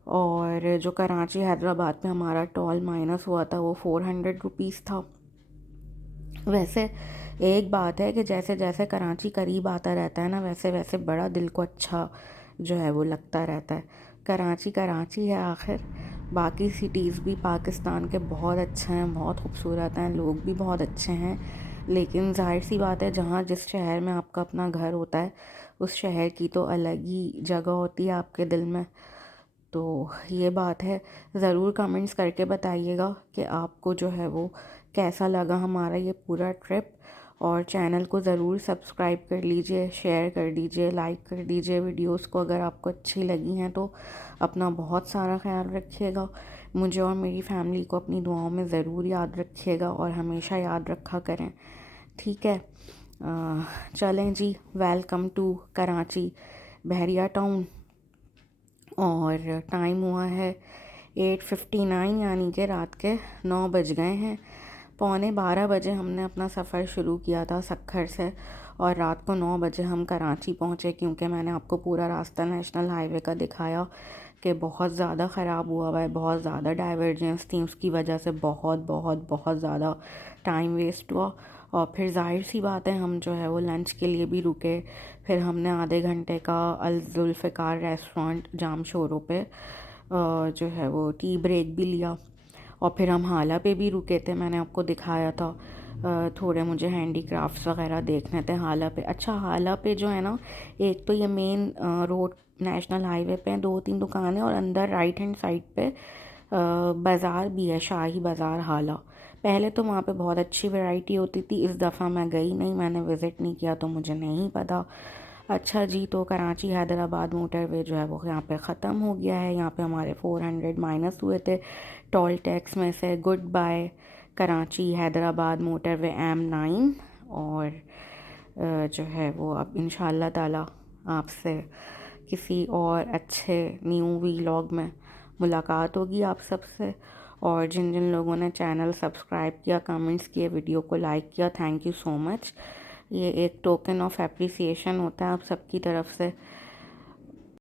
और जो कराची हैदराबाद में हमारा टोल माइनस हुआ था वो 400 रुपीज़ था। वैसे एक बात है कि जैसे जैसे कराची करीब आता रहता है ना, वैसे वैसे बड़ा दिल को अच्छा जो है वो लगता रहता है। कराची कराची है आखिर, बाकी सिटीज़ भी पाकिस्तान के बहुत अच्छे हैं, बहुत खूबसूरत हैं, लोग भी बहुत अच्छे हैं। लेकिन जाहिर सी बात है, जहाँ जिस शहर में आपका अपना घर होता है, उस शहर की तो अलग ही जगह होती है आपके दिल में। तो ये बात है। ज़रूर कमेंट्स करके बताइएगा कि आपको जो है वो कैसा लगा हमारा ये पूरा ट्रिप। और चैनल को ज़रूर सब्सक्राइब कर लीजिए, शेयर कर दीजिए, लाइक कर दीजिए वीडियोस को अगर आपको अच्छी लगी हैं तो। अपना बहुत सारा ख्याल रखिएगा, मुझे और मेरी फैमिली को अपनी दुआओं में ज़रूर याद रखिएगा और हमेशा याद रखा करें, ठीक है। चलें जी, welcome to Karachi Bahria town. और टाइम हुआ है 8:59, यानी कि रात के 9 बज गए हैं। 11:15 बजे हमने अपना सफ़र शुरू किया था सक्खर से, और रात को 9 बजे हम कराची पहुँचे, क्योंकि मैंने आपको पूरा रास्ता नेशनल हाईवे का दिखाया कि बहुत ज़्यादा ख़राब हुआ हुआ है, बहुत ज़्यादा डाइवर्जेंस थी, उसकी वजह से बहुत बहुत बहुत ज़्यादा टाइम वेस्ट हुआ। और फिर जाहिर सी बात है, हम जो है वो लंच के लिए भी रुके। फिर हमने आधे घंटे का अल जुल्फ़िकार रेस्टोरेंट जाम शोरों पे जो है वो टी ब्रेक भी लिया। और फिर हम हाला पे भी रुके थे, मैंने आपको दिखाया था। थोड़े मुझे हैंडीक्राफ्ट्स वगैरह देखने थे हाला पे। अच्छा, हाला पे जो है ना, एक तो ये मेन रोड नेशनल हाईवे पे 2-3 दुकानें, और अंदर राइट हैंड साइड पे बाज़ार भी है, शाही बाज़ार हाला। पहले तो वहाँ पे बहुत अच्छी वैरायटी होती थी, इस दफ़ा मैं गई नहीं, मैंने विज़िट नहीं किया, तो मुझे नहीं पता। अच्छा जी, तो कराची हैदराबाद मोटरवे जो है वो यहाँ पे ख़त्म हो गया है। यहाँ पे हमारे 400 माइनस हुए थे टोल टैक्स में से। Goodbye Karachi Hyderabad motorway M9। और जो है वो अब इंशाल्लाह ताला आपसे किसी और अच्छे न्यू वीलॉग में मुलाकात होगी आप सबसे। और जिन जिन लोगों ने चैनल सब्सक्राइब किया, कमेंट्स किए, वीडियो को लाइक किया, थैंक यू सो मच। ये एक टोकन ऑफ एप्रिसिएशन होता है आप सबकी तरफ से।